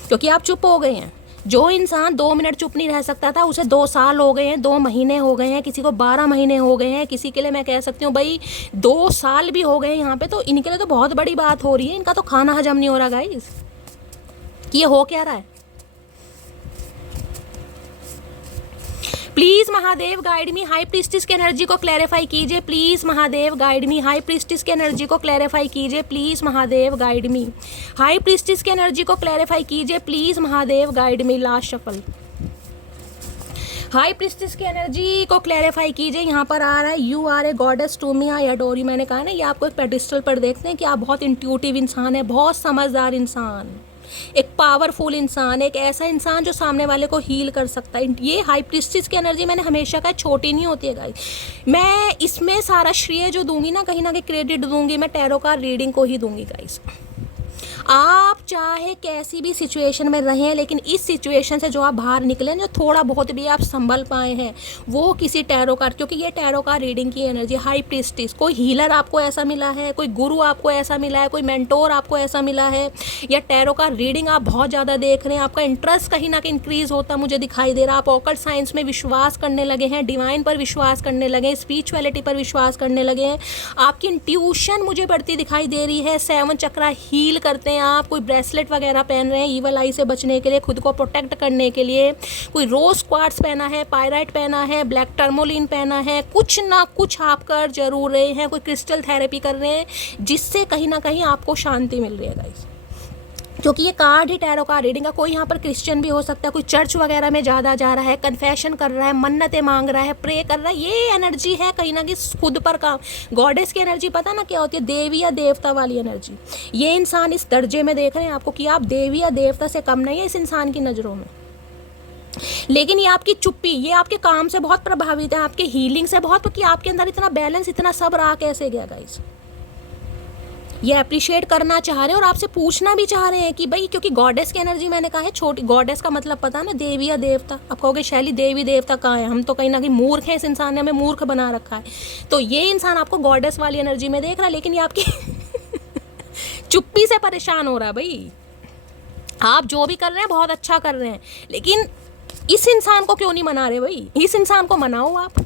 क्योंकि आप चुप हो गए हैं। जो इंसान 2 मिनट चुप नहीं रह सकता था, उसे 2 साल हो गए हैं, 2 महीने हो गए हैं, किसी को 12 महीने हो गए हैं, किसी के लिए मैं कह सकती हूँ भाई 2 साल भी हो गए हैं यहाँ पे। तो इनके लिए तो बहुत बड़ी बात हो रही है, इनका तो खाना हजम नहीं हो रहा गाइस कि ये हो क्या रहा है। Please Mahadev guide me, high priestess की एनर्जी को क्लैरिफाई कीजिए। Please Mahadev guide me, high priestess की एनर्जी को क्लैरिफाई कीजिए। Please Mahadev guide me, high priestess की एनर्जी को क्लैरिफाई कीजिए। Please Mahadev guide me. Last shuffle, high priestess की एनर्जी को क्लैरिफाई कीजिए। यहाँ पर आ रहा है you are a goddess to me, I adore you. मैंने कहा ना, ये आपको एक पेडिस्टल पर देखते हैं कि आप बहुत इंट्यूटिव इंसान है, बहुत समझदार इंसान, एक पावरफुल इंसान, एक ऐसा इंसान जो सामने वाले को हील कर सकता है। ये हाई प्रीस्टिस की एनर्जी मैंने हमेशा कहा छोटी नहीं होती है गाइस। मैं इसमें सारा श्रेय जो दूंगी ना, कहीं ना कहीं क्रेडिट दूंगी मैं टैरो कार्ड रीडिंग को ही दूंगी गाइस। आप चाहे कैसी भी सिचुएशन में रहें, लेकिन इस सिचुएशन से जो आप बाहर निकले, जो थोड़ा बहुत भी आप संभल पाए हैं, वो किसी टैरो कार्ड, क्योंकि ये टैरो कार्ड रीडिंग की एनर्जी। हाई प्रीस्टिस, कोई हीलर आपको ऐसा मिला है, कोई गुरु आपको ऐसा मिला है, कोई मेंटोर आपको ऐसा मिला है, या टैरो कार्ड रीडिंग आप बहुत ज़्यादा देख रहे हैं, आपका इंटरेस्ट कहीं ना कहीं इंक्रीज होता मुझे दिखाई दे रहा। आप ऑकल्ट साइंस में विश्वास करने लगे हैं, डिवाइन पर विश्वास करने लगे, स्पिरिचुअलिटी पर विश्वास करने लगे हैं, आपकी इंट्यूशन मुझे बढ़ती दिखाई दे रही है। 7 चक्रा हील करते हैं आप, कोई ब्रेसलेट वगैरह पहन रहे हैं ईवल आई से बचने के लिए, खुद को प्रोटेक्ट करने के लिए, कोई रोज क्वार्ट्स पहना है, पायराइट पहना है, ब्लैक टर्मोलिन पहना है, कुछ ना कुछ आप कर जरूर रहे हैं, कोई क्रिस्टल थेरेपी कर रहे हैं, जिससे कहीं ना कहीं आपको शांति मिल रही है गाइस। क्योंकि ये कार्ड ही टैरो कार्ड रीडिंग का, कोई यहाँ पर क्रिश्चियन भी हो सकता है, कोई चर्च वगैरह में ज़्यादा जा रहा है, कन्फेशन कर रहा है, मन्नतें मांग रहा है, प्रे कर रहा है, ये एनर्जी है कहीं ना कहीं खुद पर काम। गॉडेस की एनर्जी पता ना क्या होती है, देवी या देवता वाली एनर्जी। ये इंसान इस दर्जे में देख रहे हैं आपको कि आप देवी या देवता से कम नहीं है इस इंसान की नज़रों में। लेकिन ये आपकी चुप्पी, ये आपके काम से बहुत प्रभावित है, आपके हीलिंग से बहुत, क्योंकि आपके अंदर इतना बैलेंस, इतना सब रहा कैसे गया गाइस। ये अप्रिशिएट करना चाह रहे हैं और आपसे पूछना भी चाह रहे हैं कि भाई, क्योंकि गॉडेस की एनर्जी मैंने कहा है छोटी, गॉडेस का मतलब पता ना देवी या देवता। अब कहोगे शैली देवी देवता कहाँ है, हम तो कहीं ना कहीं मूर्ख हैं, इस इंसान ने हमें मूर्ख बना रखा है। तो ये इंसान आपको गॉडेस वाली एनर्जी में देख रहा है, लेकिन ये आपकी चुप्पी से परेशान हो रहा है भाई। आप जो भी कर रहे हैं बहुत अच्छा कर रहे हैं, लेकिन इस इंसान को क्यों नहीं मना रहे भाई? इस इंसान को मनाओ। आप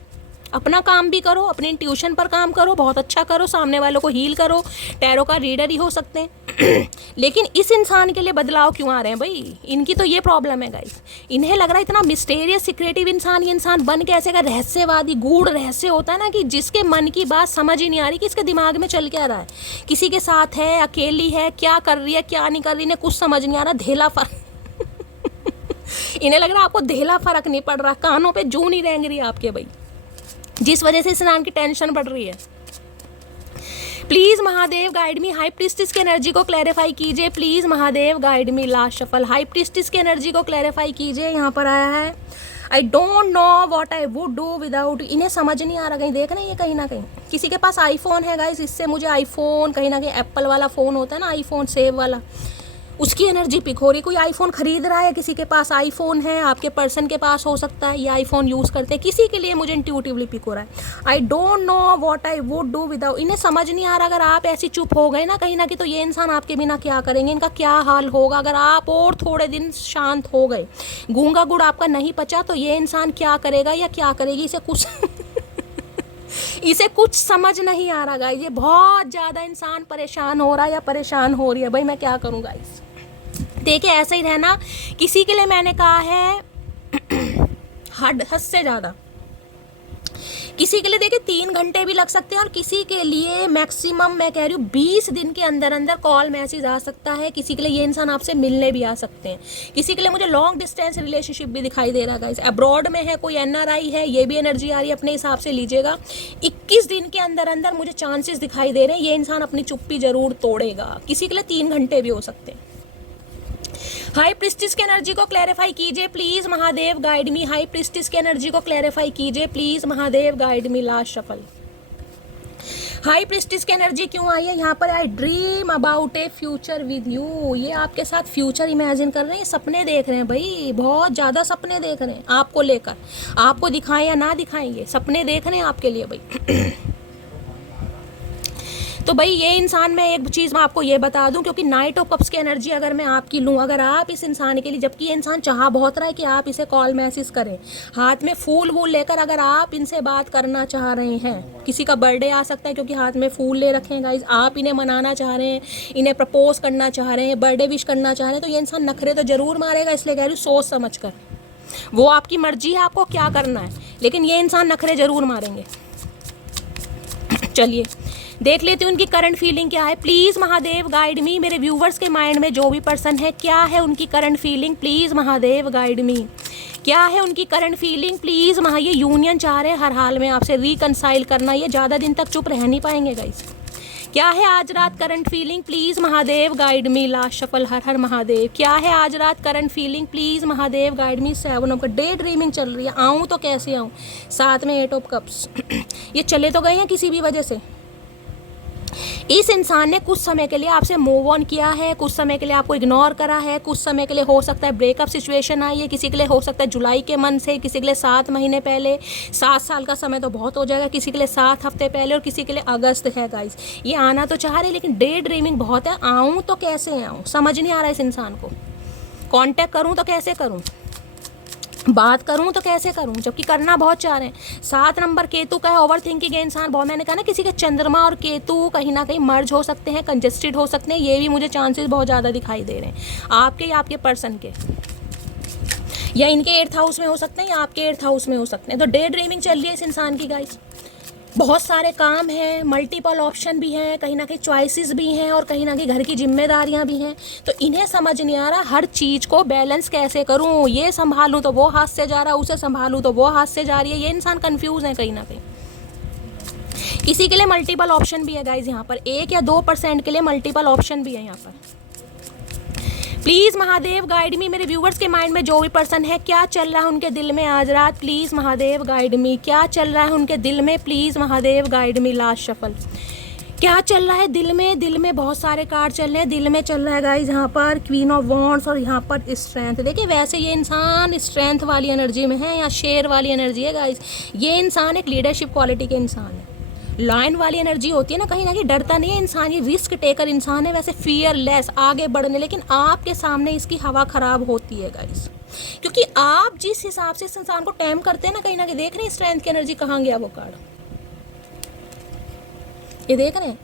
अपना काम भी करो, अपने इंट्यूशन पर काम करो, बहुत अच्छा करो, सामने वालों को हील करो, टैरो का रीडर ही हो सकते हैं लेकिन इस इंसान के लिए बदलाव क्यों आ रहे हैं भाई? इनकी तो ये प्रॉब्लम है गाइस। इन्हें लग रहा है इतना मिस्टेरियस सिक्रेटिव इंसान, ये इंसान बन कैसे का? रहस्यवादी, गूढ़ रहस्य होता है ना, कि जिसके मन की बात समझ ही नहीं आ रही कि इसके दिमाग में चल क्या रहा है, किसी के साथ है, अकेली है, क्या कर रही है, क्या नहीं कर रही, इन्हें कुछ समझ नहीं आ रहा, धेला फर्क इन्हें लग रहा है आपको धेला फर्क नहीं पड़ रहा, कानों पे जू नहीं रेंग रही आपके भाई, जिस वजह से इस इंसान की टेंशन बढ़ रही है। Please Mahadev guide me, high priestess की एनर्जी को क्लैरिफाई कीजिए। Please Mahadev guide me, last shuffle, high priestess की एनर्जी को क्लैरिफाई कीजिए। यहाँ पर आया है I don't know what I would do without. इन्हें समझ नहीं आ रहा, कहीं देख रहे हैं ये, कहीं ना कहीं किसी के पास आईफोन है गाइस, इससे मुझे आईफोन, कहीं ना कहीं एप्पल वाला फ़ोन होता है ना, आईफोन सेव वाला, उसकी एनर्जी पिक हो रही। कोई आईफोन खरीद रहा है, किसी के पास आईफोन है, आपके पर्सन के पास हो सकता है, ये आईफोन यूज़ करते हैं, किसी के लिए मुझे इंट्यूटिवली पिक हो रहा है। I don't know what I would do without. इन्हें समझ नहीं आ रहा, अगर आप ऐसी चुप हो गए ना कहीं ना कहीं, तो ये इंसान आपके बिना क्या करेंगे, इनका क्या हाल होगा। अगर आप और थोड़े दिन शांत हो गए, गूंगा गुड़ आपका नहीं पचा, तो ये इंसान क्या करेगा या क्या करेगी, इसे कुछ इसे कुछ समझ नहीं आ रहा गाइस। ये बहुत ज़्यादा इंसान परेशान हो रहा है या परेशान हो रही है भाई, मैं क्या करूँ गाइस। देखिए ऐसा ही रहना। किसी के लिए मैंने कहा है हद से ज़्यादा, किसी के लिए देखिए 3 घंटे भी लग सकते हैं, और किसी के लिए मैक्सिमम मैं कह रही हूँ 20 दिन के अंदर अंदर कॉल मैसेज आ सकता है। किसी के लिए ये इंसान आपसे मिलने भी आ सकते हैं। किसी के लिए मुझे लॉन्ग डिस्टेंस रिलेशनशिप भी दिखाई दे रहा है गाइस, अब्रॉड में है, कोई NRI है, ये भी एनर्जी आ रही है, अपने हिसाब से लीजिएगा। 21 दिन के अंदर अंदर मुझे चांसेस दिखाई दे रहे हैं, ये इंसान अपनी चुप्पी जरूर तोड़ेगा। किसी के लिए 3 घंटे भी हो सकते हैं। हाई प्रिस्टिस की एनर्जी को क्लैरिफाई कीजिए please Mahadev guide me. High priestess की एनर्जी को क्लैरिफाई कीजिए please Mahadev guide me, last shuffle. High priestess की एनर्जी क्यों आई है यहाँ पर? आई dream about A future with you. ये आपके साथ फ्यूचर इमेजिन कर रहे हैं, सपने देख रहे हैं भाई, बहुत ज़्यादा सपने देख रहे हैं आपको लेकर। आपको दिखाएं या ना दिखाएं, ये सपने देख रहे हैं आपके लिए भाई तो भाई ये इंसान, मैं एक चीज़ मैं आपको ये बता दूं, क्योंकि नाइट ऑफ कप्स की एनर्जी अगर मैं आपकी लूँ, अगर आप इस इंसान के लिए, जबकि ये इंसान चाह बहुत रहा है कि आप इसे कॉल मैसेज करें, हाथ में फूल वूल लेकर अगर आप इनसे बात करना चाह रहे हैं, किसी का बर्थडे आ सकता है क्योंकि हाथ में फूल ले रखे हैं गाइज, आप इन्हें मनाना चाह रहे हैं, इन्हें प्रपोज करना चाह रहे हैं, बर्थडे विश करना चाह रहे हैं, तो ये इंसान नखरे तो जरूर मारेगा। इसलिए कह रही हूँ सोच समझ कर, वो आपकी मर्जी है आपको क्या करना है, लेकिन ये इंसान नखरे जरूर मारेंगे। चलिए देख लेते हैं उनकी करंट फीलिंग क्या है। Please Mahadev guide me. मेरे व्यूवर्स के माइंड में जो भी पर्सन है, क्या है उनकी current feeling, please Mahadev guide मी। क्या है उनकी करंट फीलिंग प्लीज़ ये यूनियन चाह रहे हैं हर हाल में आपसे रिकनसाइल करना, ये ज़्यादा दिन तक चुप रह नहीं पाएंगे गाइस। क्या है आज रात current feeling, please Mahadev guide me, last shuffle, हर हर महादेव। क्या है आज रात current feeling, please Mahadev guide me. 7 of cups, day dreaming चल रही है, आऊँ तो कैसे आऊँ, साथ में 8 ऑफ कप्स ये चले तो गए हैं किसी भी वजह से। इस इंसान ने कुछ समय के लिए आपसे मूव ऑन किया है, कुछ समय के लिए आपको इग्नोर करा है, कुछ समय के लिए हो सकता है ब्रेकअप सिचुएशन आई है, किसी के लिए हो सकता है जुलाई के मंथ से, किसी के लिए 7 महीने पहले, 7 साल का समय तो बहुत हो जाएगा, किसी के लिए 7 हफ्ते पहले, और किसी के लिए अगस्त है गाइस। ये आना तो चाह रहे लेकिन डे ड्रीमिंग बहुत है, आऊँ तो कैसे आऊँ, समझ नहीं आ रहा इस इंसान को। कॉन्टैक्ट करूँ तो कैसे करूँ, बात करूं तो कैसे करूं, जबकि करना बहुत चाह रहे हैं। 7 नंबर केतु का है, ओवर थिंकिंग है इंसान बहुत। मैंने कहा ना किसी के चंद्रमा और केतु कहीं ना कहीं मर्ज हो सकते हैं, कंजेस्टेड हो सकते हैं, ये भी मुझे चांसेस बहुत ज़्यादा दिखाई दे रहे हैं, आपके या आपके पर्सन के, या इनके 8th हाउस में हो सकते हैं या आपके 8th हाउस में हो सकते हैं। तो डे ड्रीमिंग चल रही है इस इंसान की गाइस, बहुत सारे काम हैं, मल्टीपल ऑप्शन भी हैं, कहीं ना कहीं चॉइसेस भी हैं, और कहीं ना कहीं घर की जिम्मेदारियां भी हैं। तो इन्हें समझ नहीं आ रहा हर चीज़ को बैलेंस कैसे करूं, ये संभालूं तो वो हाथ से जा रहा है, उसे संभालूं तो वो हाथ से जा रही है, ये इंसान कंफ्यूज है कहीं ना कहीं। किसी के लिए मल्टीपल ऑप्शन भी है गाइज, यहाँ पर 1 या 2% के लिए मल्टीपल ऑप्शन भी है यहाँ पर। Please Mahadev guide me. मेरे व्यूवर्स के माइंड में जो भी पर्सन है, क्या चल रहा है उनके दिल में आज रात, प्लीज़ महादेव गाइड मी। क्या चल रहा है उनके दिल में, please Mahadev guide me, last shuffle. क्या चल रहा है दिल में, दिल में बहुत सारे कार्ड चल रहे हैं, दिल में चल रहा है गाइज यहाँ पर क्वीन ऑफ वॉन्ड्स और यहाँ पर स्ट्रेंथ। देखिए वैसे ये इंसान स्ट्रेंथ वाली एनर्जी में है या शेर वाली एनर्जी है गाइज। ये इंसान एक लीडरशिप क्वालिटी के इंसान है, लायन वाली एनर्जी होती है ना कहीं डरता नहीं है इंसान, ये रिस्क टेकर इंसान है, वैसे फियरलेस, आगे बढ़ने, लेकिन आपके सामने इसकी हवा खराब होती है गाइस, क्योंकि आप जिस हिसाब से इस इंसान को टैम करते हैं ना कहीं देख रहे हैं स्ट्रेंथ की एनर्जी कहाँ गया वो कार्ड, ये देख रहे हैं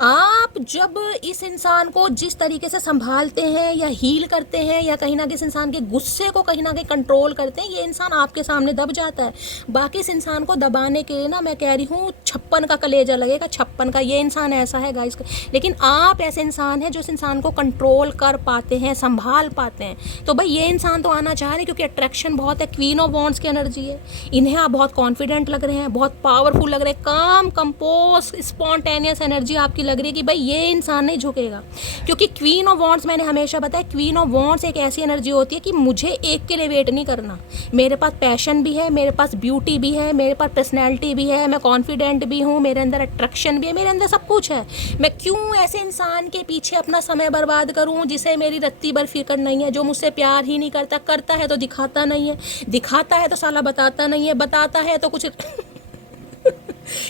आप जब इस इंसान को जिस तरीके से संभालते हैं या हील करते हैं या कहीं इस इंसान के गुस्से को कहीं कंट्रोल करते हैं, ये इंसान आपके सामने दब जाता है। बाकी इस इंसान को दबाने के लिए ना मैं कह रही हूँ 56 का कलेजा लगेगा, 56 का। ये इंसान ऐसा है गाइस, लेकिन आप ऐसे इंसान हैं जो इस इंसान को कंट्रोल कर पाते हैं, संभाल पाते हैं। तो भाई ये इंसान तो आना चाह रहे हैं क्योंकि अट्रैक्शन बहुत है, क्वीन ऑफ वॉन्ड्स की एनर्जी है, इन्हें आप बहुत कॉन्फिडेंट लग रहे हैं, बहुत पावरफुल लग रहे हैं, काम कंपोज स्पॉन्टेनियस एनर्जी आपकी लग रही है कि भाई ये इंसान नहीं झुकेगा। क्योंकि क्वीन ऑफ वॉन्ड्स मैंने हमेशा बताया, क्वीन ऑफ वॉन्ड्स एक ऐसी एनर्जी होती है कि मुझे एक के लिए वेट नहीं करना, मेरे पास पैशन भी है, मेरे पास ब्यूटी भी है, मेरे पास पर्सनैलिटी भी है, मैं कॉन्फिडेंट भी हूँ, मेरे अंदर अट्रैक्शन भी है, मेरे अंदर सब कुछ है। मैं क्यों ऐसे इंसान के पीछे अपना समय बर्बाद करूँ जिसे मेरी रत्ती भर फिक्र नहीं है, जो मुझसे प्यार ही नहीं करता, करता है तो दिखाता नहीं है, दिखाता है तो साला बताता नहीं है, बताता है तो कुछ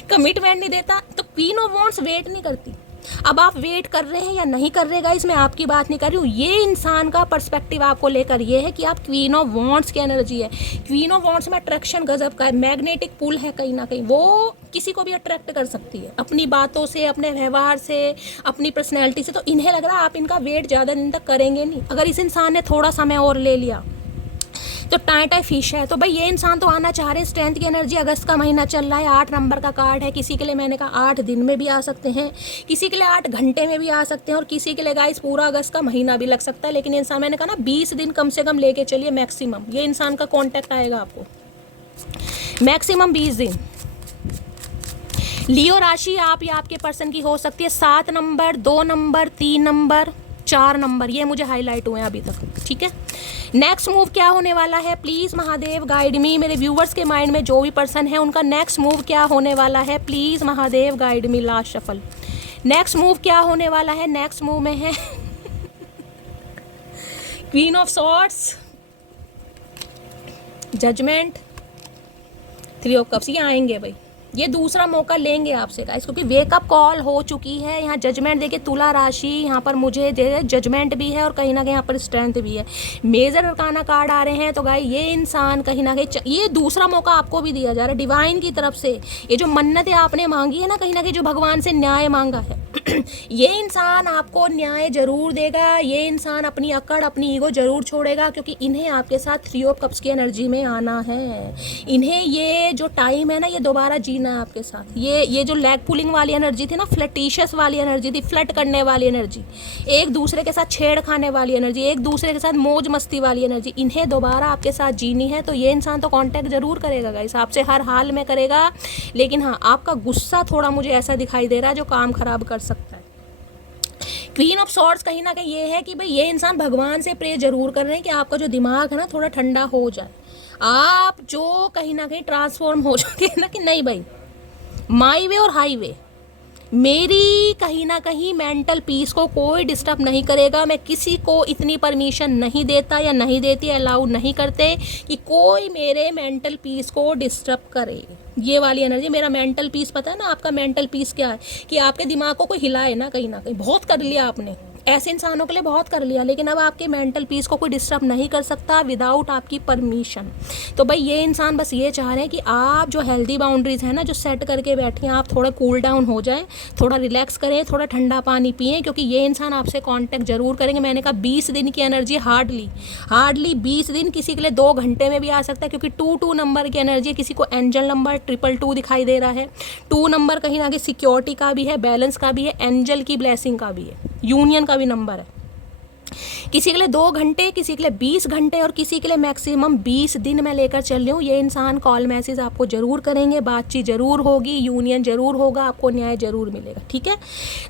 कमिटमेंट नहीं देता। तो क्वीन ऑफ वॉन्ड्स वेट नहीं करती। अब आप वेट कर रहे हैं या नहीं कर रहे गाइस, मैं आपकी बात नहीं कर रही हूँ, ये इंसान का पर्सपेक्टिव आपको लेकर ये है कि आप क्वीन ऑफ वॉन्ड्स की एनर्जी है। क्वीन ऑफ वॉन्ड्स में अट्रैक्शन गजब का है, मैग्नेटिक पुल है कहीं ना कहीं, वो किसी को भी अट्रैक्ट कर सकती है अपनी बातों से, अपने व्यवहार से, अपनी पर्सनैलिटी से। तो इन्हें लग रहा है आप इनका वेट ज़्यादा दिन तक करेंगे नहीं। अगर इस इंसान ने थोड़ा समय और ले लिया तो टाई फिश है। तो भाई ये इंसान तो आना चाह रहे हैं, स्ट्रेंथ की एनर्जी, अगस्त का महीना चल रहा है, 8 नंबर का कार्ड है। किसी के लिए मैंने कहा 8 दिन में भी आ सकते हैं, किसी के लिए 8 घंटे में भी आ सकते हैं, और किसी के लिए गाइस पूरा अगस्त का महीना भी लग सकता है। लेकिन इंसान मैंने कहा ना 20 दिन कम से कम लेके चलिए मैक्सिमम, ये इंसान का कॉन्टैक्ट आएगा आपको मैक्सिमम 20 दिन। लियो राशि आप या आपके पर्सन की हो सकती है 7 नंबर, 2 नंबर, 3 नंबर, 4 नंबर, ये मुझे हाईलाइट हुए हैं अभी तक, ठीक है। नेक्स्ट मूव क्या होने वाला है, प्लीज़ महादेव गाइड मी। मेरे व्यूवर्स के माइंड में जो भी पर्सन है उनका नेक्स्ट मूव क्या होने वाला है, please Mahadev guide me. Last shuffle, next move क्या होने वाला है। नेक्स्ट मूव में है queen of swords, judgment, 3 of cups, ये आएंगे भाई, ये दूसरा मौका लेंगे आपसे गाइस, क्योंकि वेकअप कॉल हो चुकी है। यहाँ जजमेंट देखिए, तुला राशि यहाँ पर मुझे जजमेंट भी है और कहीं ना कहीं यहाँ पर स्ट्रेंथ भी है। मेजर अरकाना कार्ड आ रहे हैं, तो गाइस ये इंसान कहीं ना कहीं ये दूसरा मौका आपको भी दिया जा रहा है डिवाइन की तरफ से। ये जो मन्नतें आपने मांगी है ना, कहीं ना कहीं जो भगवान से न्याय मांगा है ये इंसान आपको न्याय जरूर देगा। ये इंसान अपनी अकड़, अपनी ईगो जरूर छोड़ेगा, क्योंकि इन्हें आपके साथ 3 ऑफ कप्स की एनर्जी में आना है। इन्हें ये जो टाइम है ना, ये दोबारा जीना है आपके साथ। ये जो लेग पुलिंग वाली एनर्जी थी ना, फ्लर्टिशियस वाली एनर्जी थी, फ्लर्ट करने वाली एनर्जी, एक दूसरे के साथ छेड़ खाने वाली एनर्जी, एक दूसरे के साथ मौज मस्ती वाली एनर्जी, इन्हें दोबारा आपके साथ जीनी है। तो ये इंसान तो कांटेक्ट जरूर करेगा गाइस, आपसे हर हाल में करेगा। लेकिन हाँ, आपका गुस्सा थोड़ा मुझे ऐसा दिखाई दे रहा है जो काम खराब कर सकता है। क्वीन ऑफ सॉर्ड्स कहीं ना कहीं ये है कि भाई ये इंसान भगवान से प्रे जरूर कर रहे हैं कि आपका जो दिमाग है ना थोड़ा ठंडा हो जाए, आप जो कहीं ना कहीं ट्रांसफॉर्म हो चुके हैं ना कि नहीं भाई, माई वे और हाईवे, मेरी कहीं ना कहीं मेंटल पीस को कोई डिस्टर्ब नहीं करेगा। मैं किसी को इतनी परमिशन नहीं देता या नहीं देती, अलाउ नहीं करते कि कोई मेरे मेंटल पीस को डिस्टर्ब करे। ये वाली एनर्जी, मेरा मेंटल पीस, पता है ना आपका मेंटल पीस क्या है, कि आपके दिमाग को कोई हिलाए ना कहीं बहुत कर लिया आपने, ऐसे इंसानों के लिए बहुत कर लिया, लेकिन अब आपके मेंटल पीस को कोई डिस्टर्ब नहीं कर सकता विदाउट आपकी परमिशन। तो भाई ये इंसान बस ये चाह रहे हैं कि आप जो हेल्दी बाउंड्रीज है ना, जो सेट करके बैठे हैं, आप थोड़ा कूल डाउन हो जाएं, थोड़ा रिलैक्स करें, थोड़ा ठंडा पानी पिएं, क्योंकि ये इंसान आपसे कांटेक्ट जरूर करेंगे। मैंने कहा 20 दिन की एनर्जी, हार्डली 20 दिन, किसी के लिए 2 घंटे में भी आ सकता है, क्योंकि 2 नंबर की एनर्जी है। किसी को एंजल नंबर 222 दिखाई दे रहा है। 2 नंबर कहीं ना कहीं सिक्योरिटी का भी है, बैलेंस का भी है, एंजल की ब्लेसिंग का भी है, यूनियन का भी नंबर है। किसी के लिए 2 घंटे, किसी के लिए 20 घंटे और किसी के लिए मैक्सिमम 20 दिन मैं लेकर चल रही हूँ। ये इंसान कॉल मैसेज आपको जरूर करेंगे, बातचीत जरूर होगी, यूनियन जरूर होगा, आपको न्याय जरूर मिलेगा, ठीक है।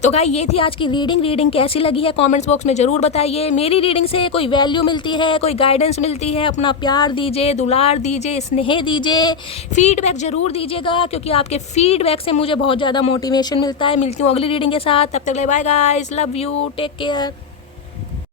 तो गाइस ये थी आज की रीडिंग कैसी लगी है कमेंट्स बॉक्स में जरूर बताइए। मेरी रीडिंग से कोई वैल्यू मिलती है, कोई गाइडेंस मिलती है, अपना प्यार दीजिए, दुलार दीजिए, स्नेह दीजिए, फीडबैक जरूर दीजिएगा, क्योंकि आपके फीडबैक से मुझे बहुत ज़्यादा मोटिवेशन मिलता है। मिलती हूँ अगली रीडिंग के साथ, तब तक bye guys, love you, take care.